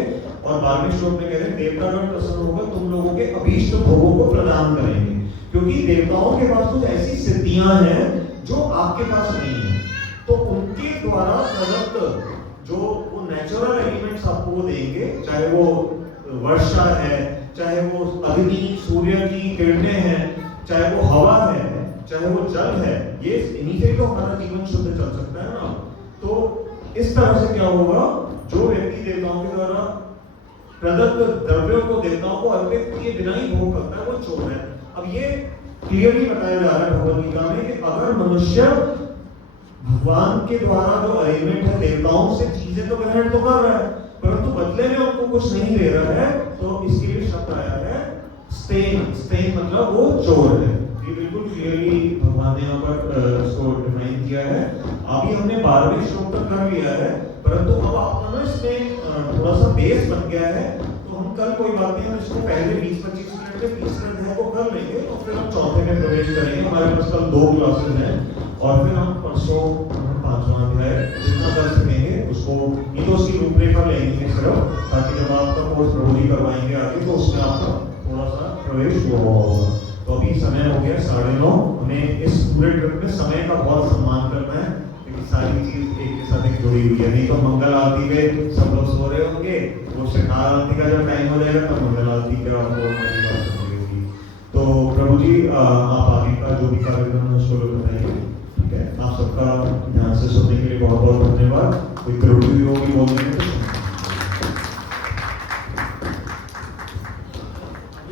और 12वें श्लोक में कह रहे हैं देवतागण प्रसन्न होकर तुम लोगों के अभीष्ट भोगों को प्रदान करेंगे, क्योंकि देवताओं के पास कुछ ऐसी सिद्धियां हैं जो आपके पास नहीं है। तो उनके द्वारा प्रदत्त जो वो नेचुरल एलिमेंट्स आपको वो देंगे, चाहे वो वर्षा है, चाहे वो अग्नि सूर्य की किरणें हैं, चाहे वो हवा है, चाहे वो जल है, ये इन्हीं से तो हमारा जीवन शुद्ध चल सकता है ना। तो इस तरह से क्या होगा, जो व्यक्ति देवताओं के द्वारा प्रदत्त द्रव्यों को देवताओं को अर्पित किए बिना ही भोग करता है वो चोर है। अब ये क्लियरली बताया जा रहा है भगवद गीता में कि अगर मनुष्य भगवान के द्वारा जो अरेंजमेंट है देवताओं से चीजें तो ग्रहण तो कर रहा है, परंतु बदले में उनको कुछ नहीं दे रहा है, तो इसके लिए शब्द आया है स्टेन। स्टेन मतलब वो चोर है। ये बिल्कुल क्लियरली भगवान ने यहाँ पर इसको डिफाइन किया है। अभी हमने 12वें श्लोक तक कर लिया है, परंतु अब आपका ना इसमें थोड़ा सा बेस बन गया है, तो हम कल कोई बात नहीं, हम इसको पहले 20-25 मिनट में तीसरे अध्याय को कर लेंगे और फिर हम चौथे में प्रवेश करेंगे। हमारे पास कल 2 क्लासेस हैं और फिर हम परसों 5वां अध्याय जितना कर सकेंगे उसको, ये तो उसकी रूपरेखा लेंगे सिर्फ, ताकि जब आपका कोर्स प्रभु जी करवाएंगे आगे तो उसमें आपका थोड़ा सा प्रवेश हुआ होगा। तो अभी समय हो गया 9:30, हमें इस पूरे ट्रिप में समय का बहुत सम्मान करना है, क्योंकि सारी चीज एक के साथ एक जुड़ी हुई है। नहीं तो मंगल आरती में सब लोग सो रहे होंगे, वो शिकार आरती का जब टाइम हो जाएगा तब मंगल आरती का होगी। तो प्रभु जी आप आगे का जो भी कार्यक्रम है उसको बताइए। ठीक है, आप सबका ध्यान से सुनने के लिए बहुत बहुत धन्यवाद। कोई त्रुटि हुई होगी बोलने में तो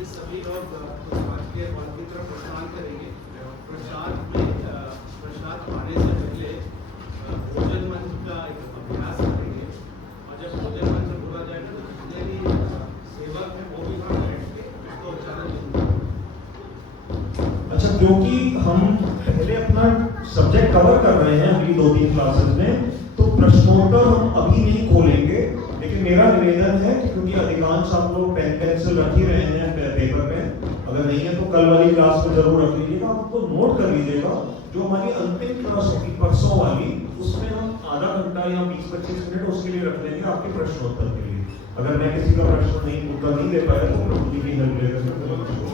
सभी लोग प्रसाद करेंगे। प्रसाद पाने से पहले भोजन मंत्र का एक अभ्यास करेंगे, और जब भोजन मंत्र बोला जाएगा तो जितने भी सेवक हैं वो भी वहाँ बैठ के उसको उच्चारण करेंगे। अच्छा, क्योंकि हम पहले अपना सब्जेक्ट कवर कर रहे हैं अगली 2-3 क्लासेस में, तो प्रश्नोत्तर हम अभी नहीं खोलेंगे। लेकिन मेरा निवेदन है कि क्योंकि अधिकांश आप लोग पेन पेंसिल रख ही रहे हैं पेपर पे, अगर नहीं है तो कल वाली क्लास में जरूर रख लीजिएगा, आपको नोट कर लीजिएगा। जो हमारी अंतिम क्लास होगी परसों वाली, उसमें हम आधा घंटा या 20-25 मिनट उसके लिए रख लेंगे, आपके प्रश्नोत्तर के लिए। अगर मैं किसी का प्रश्न नहीं उत्तर नहीं दे पाया तो प्रभु जी की हेल्प लेकर